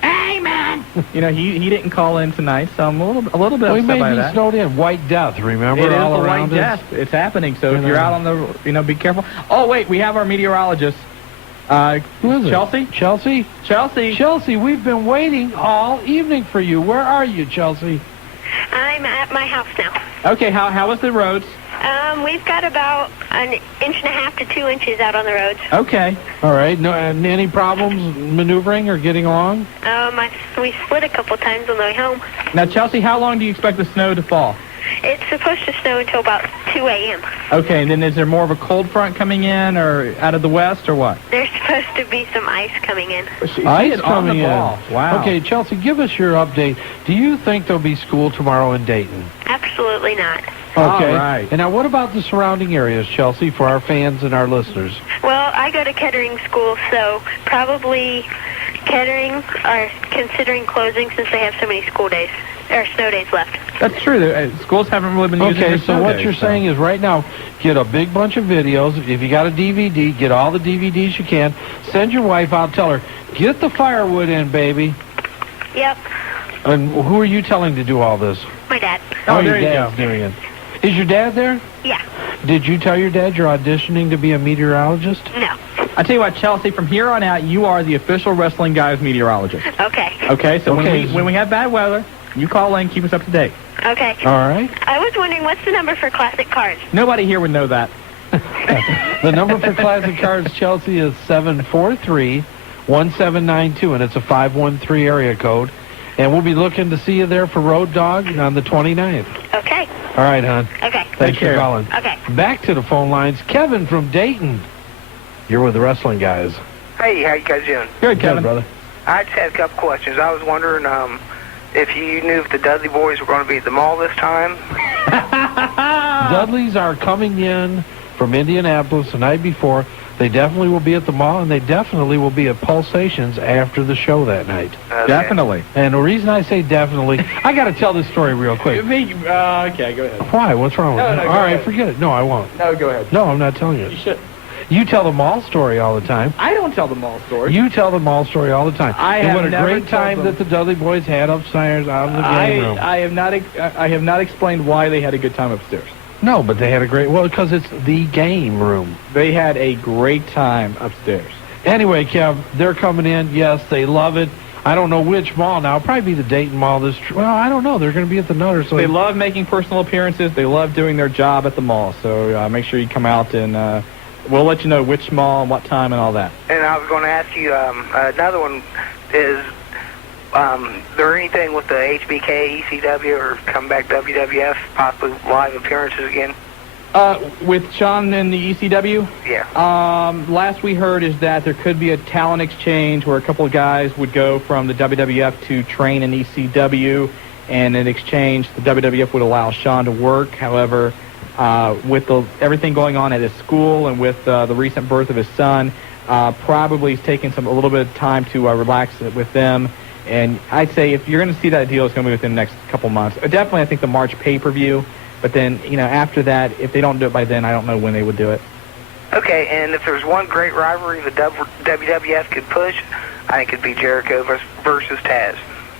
Hey, man. He didn't call in tonight, so I'm a little bit upset by that. He snowed in. White Death, remember? It is all the around White Death. It's happening. So if you're out on the, be careful. Oh, wait, we have our meteorologist. Who is it? Chelsea? Chelsea, we've been waiting all evening for you. Where are you, Chelsea? I'm at my house now. Okay, how was the roads? We've got about 1.5 inches to 2 inches out on the roads. Okay. All right. No, any problems maneuvering or getting along? We split a couple times on the way home. Now, Chelsea, how long do you expect the snow to fall? It's supposed to snow until about 2 a.m. Okay, and then is there more of a cold front coming in or out of the west or what? There's supposed to be some ice coming in. Ice coming in. Wow. Okay, Chelsea, give us your update. Do you think there'll be school tomorrow in Dayton? Absolutely not. Okay. All right. And now what about the surrounding areas, Chelsea, for our fans and our listeners? Well, I go to Kettering school, so probably Kettering are considering closing since they have so many school days. Or snow days left. That's true. Schools haven't really been using Okay, so what you're saying is right now, get a big bunch of videos. If you got a DVD, get all the DVDs you can. Send your wife out. Tell her, get the firewood in, baby. Yep. And who are you telling to do all this? My dad. Oh, there your you dad's go. doing it. Is your dad there? Yeah. Did you tell your dad you're auditioning to be a meteorologist? No. I tell you what, Chelsea, from here on out, you are the official Wrestling Guys meteorologist. Okay. Okay, so Okay. when we have bad weather, you call in, keep us up to date. Okay. All right. I was wondering, what's the number for classic cards? Nobody here would know that. The number for Classic Cards, Chelsea, is 743-1792, and it's a 513 area code. And we'll be looking to see you there for Road Dogg on the 29th. Okay. All right, hon. Okay. Thanks for calling. Okay. Back to the phone lines. Kevin from Dayton. You're with the Wrestling Guys. Hey, how you guys doing? Good, Kevin. Good, brother. I just had a couple questions. I was wondering if you knew if the Dudley boys were going to be at the mall this time. Dudleys are coming in from Indianapolis the night before. They definitely will be at the mall, and they definitely will be at Pulsations after the show that night. Okay. Definitely. And the reason I say definitely, I got to tell this story real quick. Okay, go ahead. Why? What's wrong with it? No, go All right, ahead. forget it. No, I won't. No, go ahead. No, I'm not telling you. You should. You tell the mall story all the time. I don't tell the mall story. You tell the mall story all the time. And what a great time that the Dudley boys had upstairs out in the game room. I have not explained why they had a good time upstairs. No, but they had a great... Well, because it's the game room. They had a great time upstairs. Anyway, Kev, they're coming in. Yes, they love it. I don't know which mall now. It'll probably be the Dayton Mall. Well, I don't know. They're going to be at the Nutter. So they love making personal appearances. They love doing their job at the mall. So make sure you come out, and we'll let you know which mall and what time and all that. And I was going to ask you, another one is, there anything with the HBK, ECW, or comeback WWF, possibly live appearances again? With Shawn and the ECW? Yeah. Last we heard is that there could be a talent exchange where a couple of guys would go from the WWF to train in ECW, and in exchange, the WWF would allow Shawn to work. However, with everything going on at his school and with the recent birth of his son, probably he's taking a little bit of time to relax with them. And I'd say if you're going to see that deal, it's going to be within the next couple months. Definitely, I think the March pay-per-view. But then, after that, if they don't do it by then, I don't know when they would do it. Okay, and if there's one great rivalry the WWF could push, I think it'd be Jericho versus Taz.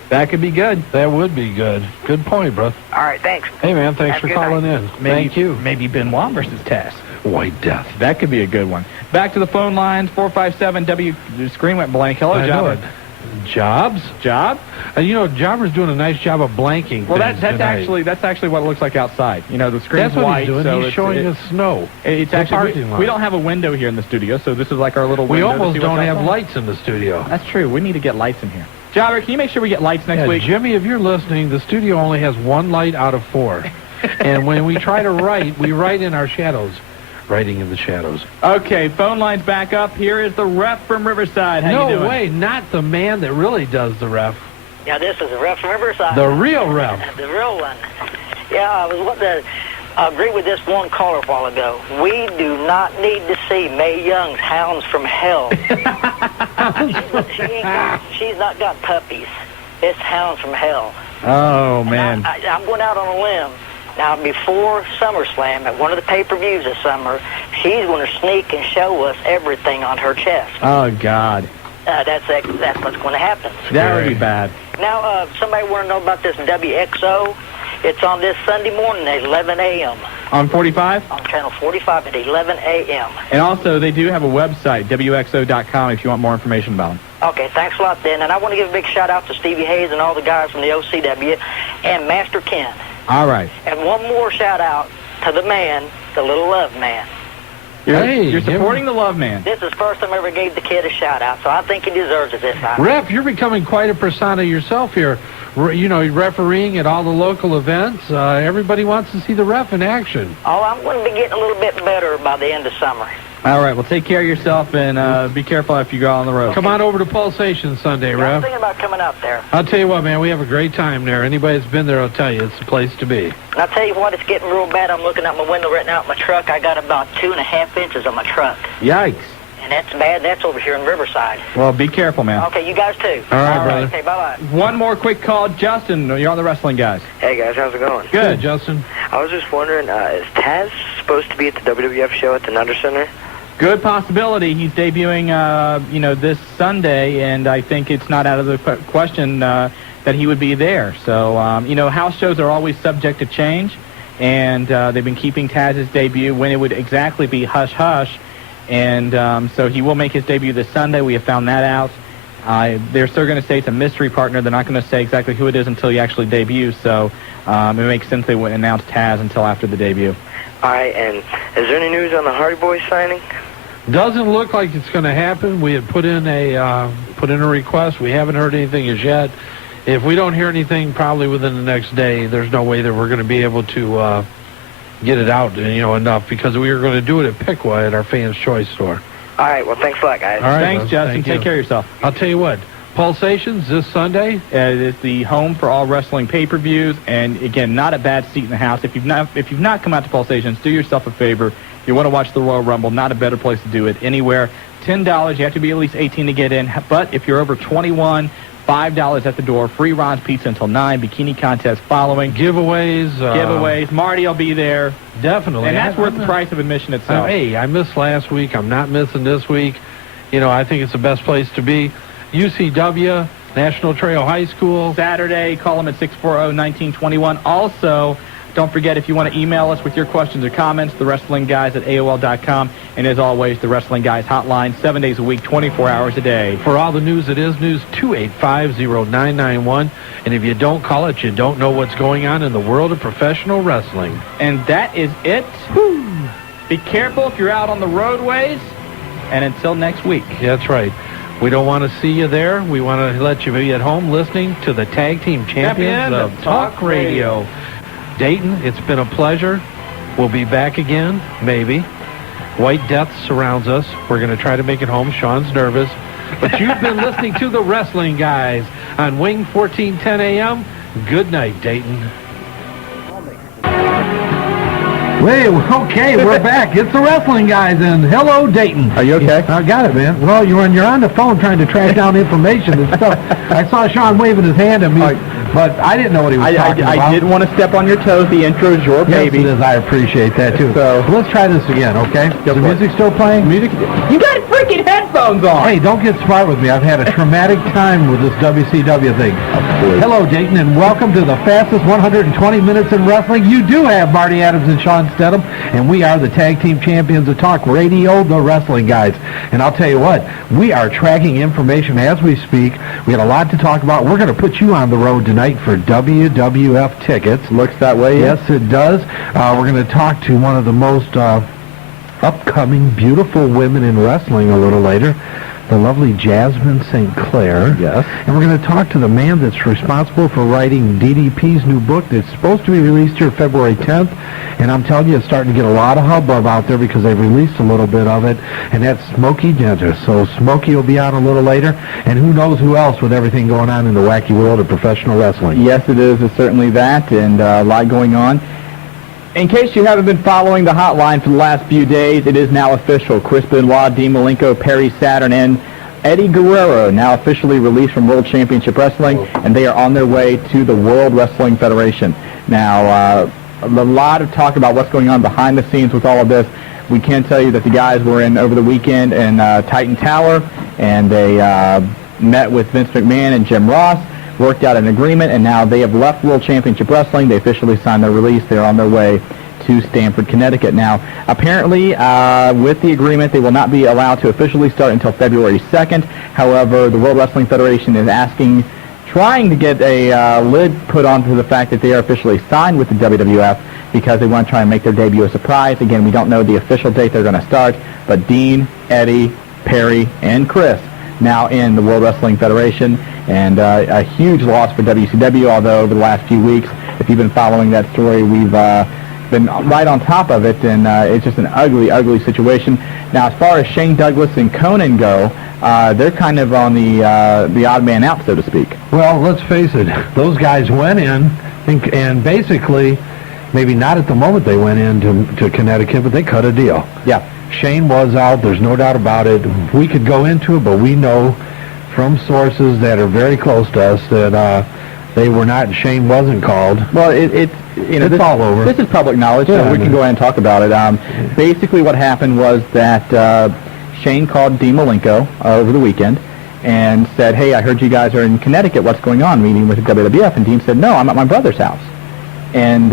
That could be good. That would be good. Good point, bro. All right, thanks. Hey, man, thanks for calling in. Thank you. Maybe Benoit versus Taz. White Death. That could be a good one. Back to the phone lines, 457 The screen went blank. Hello, Jobber. Jobs? Job? Jobber's doing a nice job of blanking. Well, that's actually what it looks like outside. The screen's that's what white. He's doing. So he's showing us snow. It's actually we don't have a window here in the studio, so this is like our little window. We almost don't have lights in the studio. That's true. We need to get lights in here. Jobber, can you make sure we get lights next week? Jimmy, if you're listening, the studio only has one light out of 4. And when we try to write, we write in our shadows. Writing in the shadows. Okay, phone lines back up. Here is the ref from Riverside. How you doing? No way, not the man that really does the ref. Yeah, this is the ref from Riverside. The real ref. The real one. Yeah, I was wanting to agree with this one caller a while ago. We do not need to see Mae Young's Hounds from Hell. She's not got puppies. It's Hounds from Hell. Oh, man. I'm going out on a limb. Now, before SummerSlam, at one of the pay-per-views this summer, she's going to sneak and show us everything on her chest. Oh, God. That's what's going to happen. That would be bad. Now, somebody want to know about this WXO? It's on this Sunday morning at 11 a.m. On 45? On Channel 45 at 11 a.m. And also, they do have a website, WXO.com, if you want more information about them. Okay, thanks a lot, then. And I want to give a big shout-out to Stevie Hayes and all the guys from the OCW and Master Ken. All right. And one more shout-out to the man, the little love man. You're supporting the love man. This is the first time I ever gave the kid a shout-out, so I think he deserves it this time. Ref, you're becoming quite a persona yourself here. Refereeing at all the local events. Everybody wants to see the ref in action. Oh, I'm going to be getting a little bit better by the end of summer. All right, well, take care of yourself, and be careful if you go on the road. Come on over to Pulsation Sunday, I'm Ref. thinking about coming out there. I'll tell you what, man, we have a great time there. Anybody that's been there will tell you it's the place to be. And I'll tell you what, it's getting real bad. I'm looking out my window right now at my truck. I got about 2.5 inches on my truck. Yikes. And that's bad. That's over here in Riverside. Well, be careful, man. Okay, you guys too. All right, brother. Okay, bye-bye. One more quick call. Justin, you're on the Wrestling Guys. Hey, guys, how's it going? Good, Justin. I was just wondering, is Taz supposed to be at the WWF show at the Nutter Center? Good possibility. He's debuting, this Sunday, and I think it's not out of the question that he would be there. So, house shows are always subject to change, and they've been keeping Taz's debut when it would exactly be hush-hush, and so he will make his debut this Sunday. We have found that out. They're still going to say it's a mystery partner. They're not going to say exactly who it is until he actually debuts, so it makes sense they wouldn't announce Taz until after the debut. All right, and is there any news on the Hardy Boys signing? Doesn't look like it's going to happen. We had put in a request. We haven't heard anything as yet. If we don't hear anything, probably within the next day, there's no way that we're going to be able to get it out, enough, because we were going to do it at Piqua at our Fans Choice store. All right, well, thanks a lot, guys. All right, thanks, Justin. Take care of yourself. I'll tell you what. Pulsations this Sunday. It is the home for all wrestling pay-per-views, and again, not a bad seat in the house. If you've not come out to Pulsations, do yourself a favor. You want to watch the Royal Rumble, not a better place to do it anywhere. $10. You have to be at least 18 to get in. But if you're over 21, $5 at the door. Free Ron's Pizza until 9. Bikini contest following. Giveaways. Marty will be there. Definitely. And that's worth the price of admission itself. Hey, I missed last week. I'm not missing this week. You know, I think it's the best place to be. UCW, National Trail High School. Saturday, call them at 640-1921. Also, don't forget, if you want to email us with your questions or comments, thewrestlingguys@AOL.com. And as always, the Wrestling Guys hotline, 7 days a week, 24 hours a day. For all the news, it is news 285-0991. And if you don't call it, you don't know what's going on in the world of professional wrestling. And that is it. Woo. Be careful if you're out on the roadways. And until next week. That's right. We don't want to see you there. We want to let you be at home listening to the Tag Team Champions of Talk Radio. Dayton, it's been a pleasure. We'll be back again, maybe. White death surrounds us. We're going to try to make it home. Shawn's nervous. But you've been listening to the Wrestling Guys on Wing 1410 AM. Good night, Dayton. Wait, okay, we're back. It's the Wrestling Guys, and hello, Dayton. Are you okay? I got it, man. Well, you're on the phone trying to track down information and stuff. I saw Shawn waving his hand at me, but I didn't know what he was talking about. I didn't want to step on your toes. The intro is your baby. Yes, it is. I appreciate that, too. So let's try this again, okay? Is the music still playing? You got freaking headphones on. Hey, don't get smart with me. I've had a traumatic time with this WCW thing. Hello, Dayton, and welcome to the fastest 120 minutes in wrestling. You do have Marty Adams and Shawn Stedham, and we are the Tag Team Champions of Talk Radio, the Wrestling Guys. And I'll tell you what, we are tracking information as we speak. We got a lot to talk about. We're going to put you on the road tonight for WWF tickets. Looks that way. Yes, it does. We're going to talk to one of the most upcoming beautiful women in wrestling a little later, the lovely Jasmine St. Clair. Yes. And we're going to talk to the man that's responsible for writing DDP's new book that's supposed to be released here February 10th. And I'm telling you, it's starting to get a lot of hubbub out there because they've released a little bit of it. And that's Smokey Ginger. So Smokey will be on a little later. And who knows who else with everything going on in the wacky world of professional wrestling. Yes, it is. It's certainly that, and a lot going on. In case you haven't been following the hotline for the last few days, it is now official. Chris Benoit, Dean Malenko, Perry Saturn, and Eddie Guerrero now officially released from World Championship Wrestling, and they are on their way to the World Wrestling Federation. Now, a lot of talk about what's going on behind the scenes with all of this. We can tell you that the guys were in over the weekend in Titan Tower, and they met with Vince McMahon and Jim Ross, worked out an agreement, and now they have left World Championship Wrestling. They officially signed their release. They're on their way to Stamford, Connecticut. Now, apparently, with the agreement, they will not be allowed to officially start until February 2nd. However, the World Wrestling Federation is trying to get a lid put onto the fact that they are officially signed with the WWF because they want to try and make their debut a surprise. Again, we don't know the official date they're going to start, but Dean, Eddie, Perry, and Chris now in the World Wrestling Federation, and a huge loss for WCW, although over the last few weeks, if you've been following that story, we've been right on top of it, and it's just an ugly, ugly situation. Now, as far as Shane Douglas and Conan go, they're kind of on the odd man out, so to speak. Well, let's face it, those guys went in, and basically, maybe not at the moment they went in to Connecticut, but they cut a deal. Yeah. Shane was out, there's no doubt about it. We could go into it, but we know from sources that are very close to us that they were not, Shane wasn't called. Well, it's all over. This is public knowledge, so we can go ahead and talk about it. Basically what happened was that Shane called Dean Malenko over the weekend and said, hey, I heard you guys are in Connecticut. What's going on? Meeting with the WWF. And Dean said, no, I'm at my brother's house. And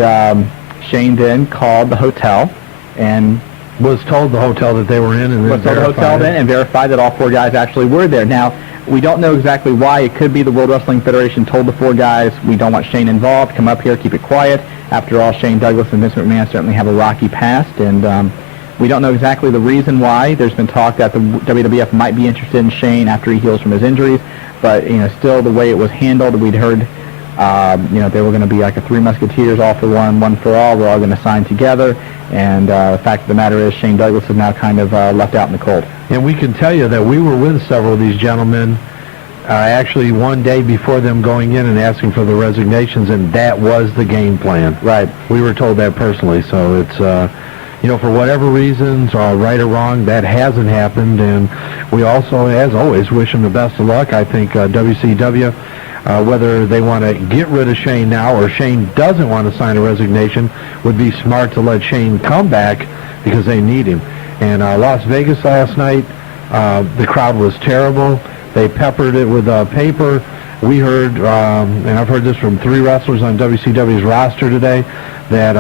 Shane then called the hotel and was told the hotel that they were in, and verified that all four guys actually were there. Now, we don't know exactly why. It could be the World Wrestling Federation told the four guys, we don't want Shane involved, come up here, keep it quiet. After all, Shane Douglas and Vince McMahon certainly have a rocky past, and we don't know exactly the reason why. There's been talk that the WWF might be interested in Shane after he heals from his injuries, but still the way it was handled, we'd heard they were going to be like a Three Musketeers, all for one, one for all. We're all going to sign together. And the fact of the matter is Shane Douglas is now kind of left out in the cold. And we can tell you that we were with several of these gentlemen actually one day before them going in and asking for the resignations, and that was the game plan. Right. We were told that personally, so it's, for whatever reasons, right or wrong, that hasn't happened. And we also, as always, wish him the best of luck. I think WCW, whether they want to get rid of Shane now or Shane doesn't want to sign a resignation, would be smart to let Shane come back because they need him. And Las Vegas last night, the crowd was terrible. They peppered it with paper. We heard, and I've heard this from 3 wrestlers on WCW's roster today, that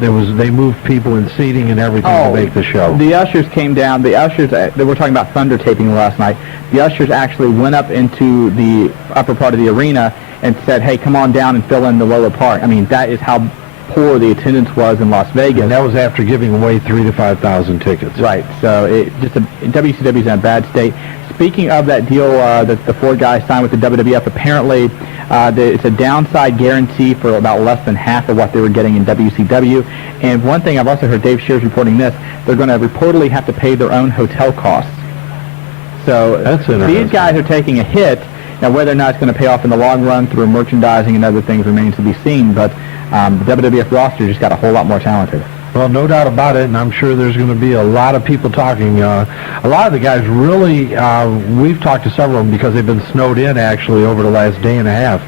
they moved people in seating and everything to make the show. The ushers came down. The ushers, they were talking about thunder taping last night. The ushers actually went up into the upper part of the arena and said, hey, come on down and fill in the lower part. I mean, that is how poor the attendance was in Las Vegas. And that was after giving away 3,000 to 5,000 tickets. Right. So WCW's in a bad state. Speaking of that deal that the 4 guys signed with the WWF, apparently it's a downside guarantee for about less than half of what they were getting in WCW. And one thing I've also heard, Dave Shear's reporting this, they're going to reportedly have to pay their own hotel costs. So that's these guys are taking a hit. Now, whether or not it's going to pay off in the long run through merchandising and other things remains to be seen. But the WWF roster just got a whole lot more talented. Well, no doubt about it, and I'm sure there's going to be a lot of people talking. A lot of the guys really, we've talked to several of them because they've been snowed in, actually, over the last day and a half.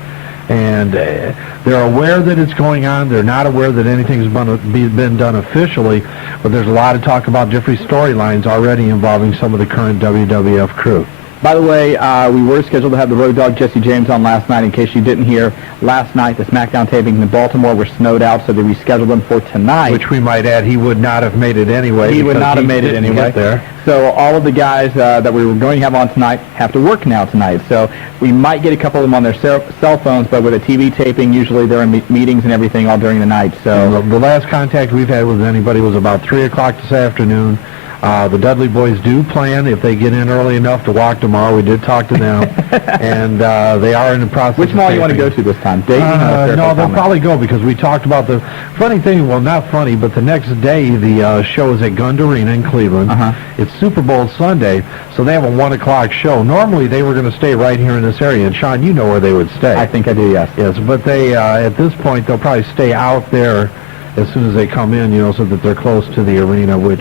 And they're aware that it's going on. They're not aware that anything's been done officially, but there's a lot of talk about different storylines already involving some of the current WWF crew. By the way, we were scheduled to have the Road Dogg Jesse James on last night. In case you didn't hear, last night the SmackDown tapings in Baltimore were snowed out, so they rescheduled them for tonight. Which we might add, he would not have made it anyway. He would not have made it anyway. There. So all of the guys that we were going to have on tonight have to work now tonight. So we might get a couple of them on their cell phones, but with a TV taping, usually they're in meetings and everything all during the night. So the last contact we've had with anybody was about 3 o'clock this afternoon. The Dudley boys do plan, if they get in early enough, to walk tomorrow. We did talk to them, and they are in the process. Which mall you want to go to this time? Dayton? No, they'll probably go because we talked about the funny thing. Well, not funny, but the next day the show is at Gund Arena in Cleveland. It's Super Bowl Sunday, so they have a 1 o'clock show. Normally they were going to stay right here in this area, and Shawn, you know where they would stay. I think I do, yes. Yes, but they at this point they'll probably stay out there as soon as they come in, so that they're close to the arena, which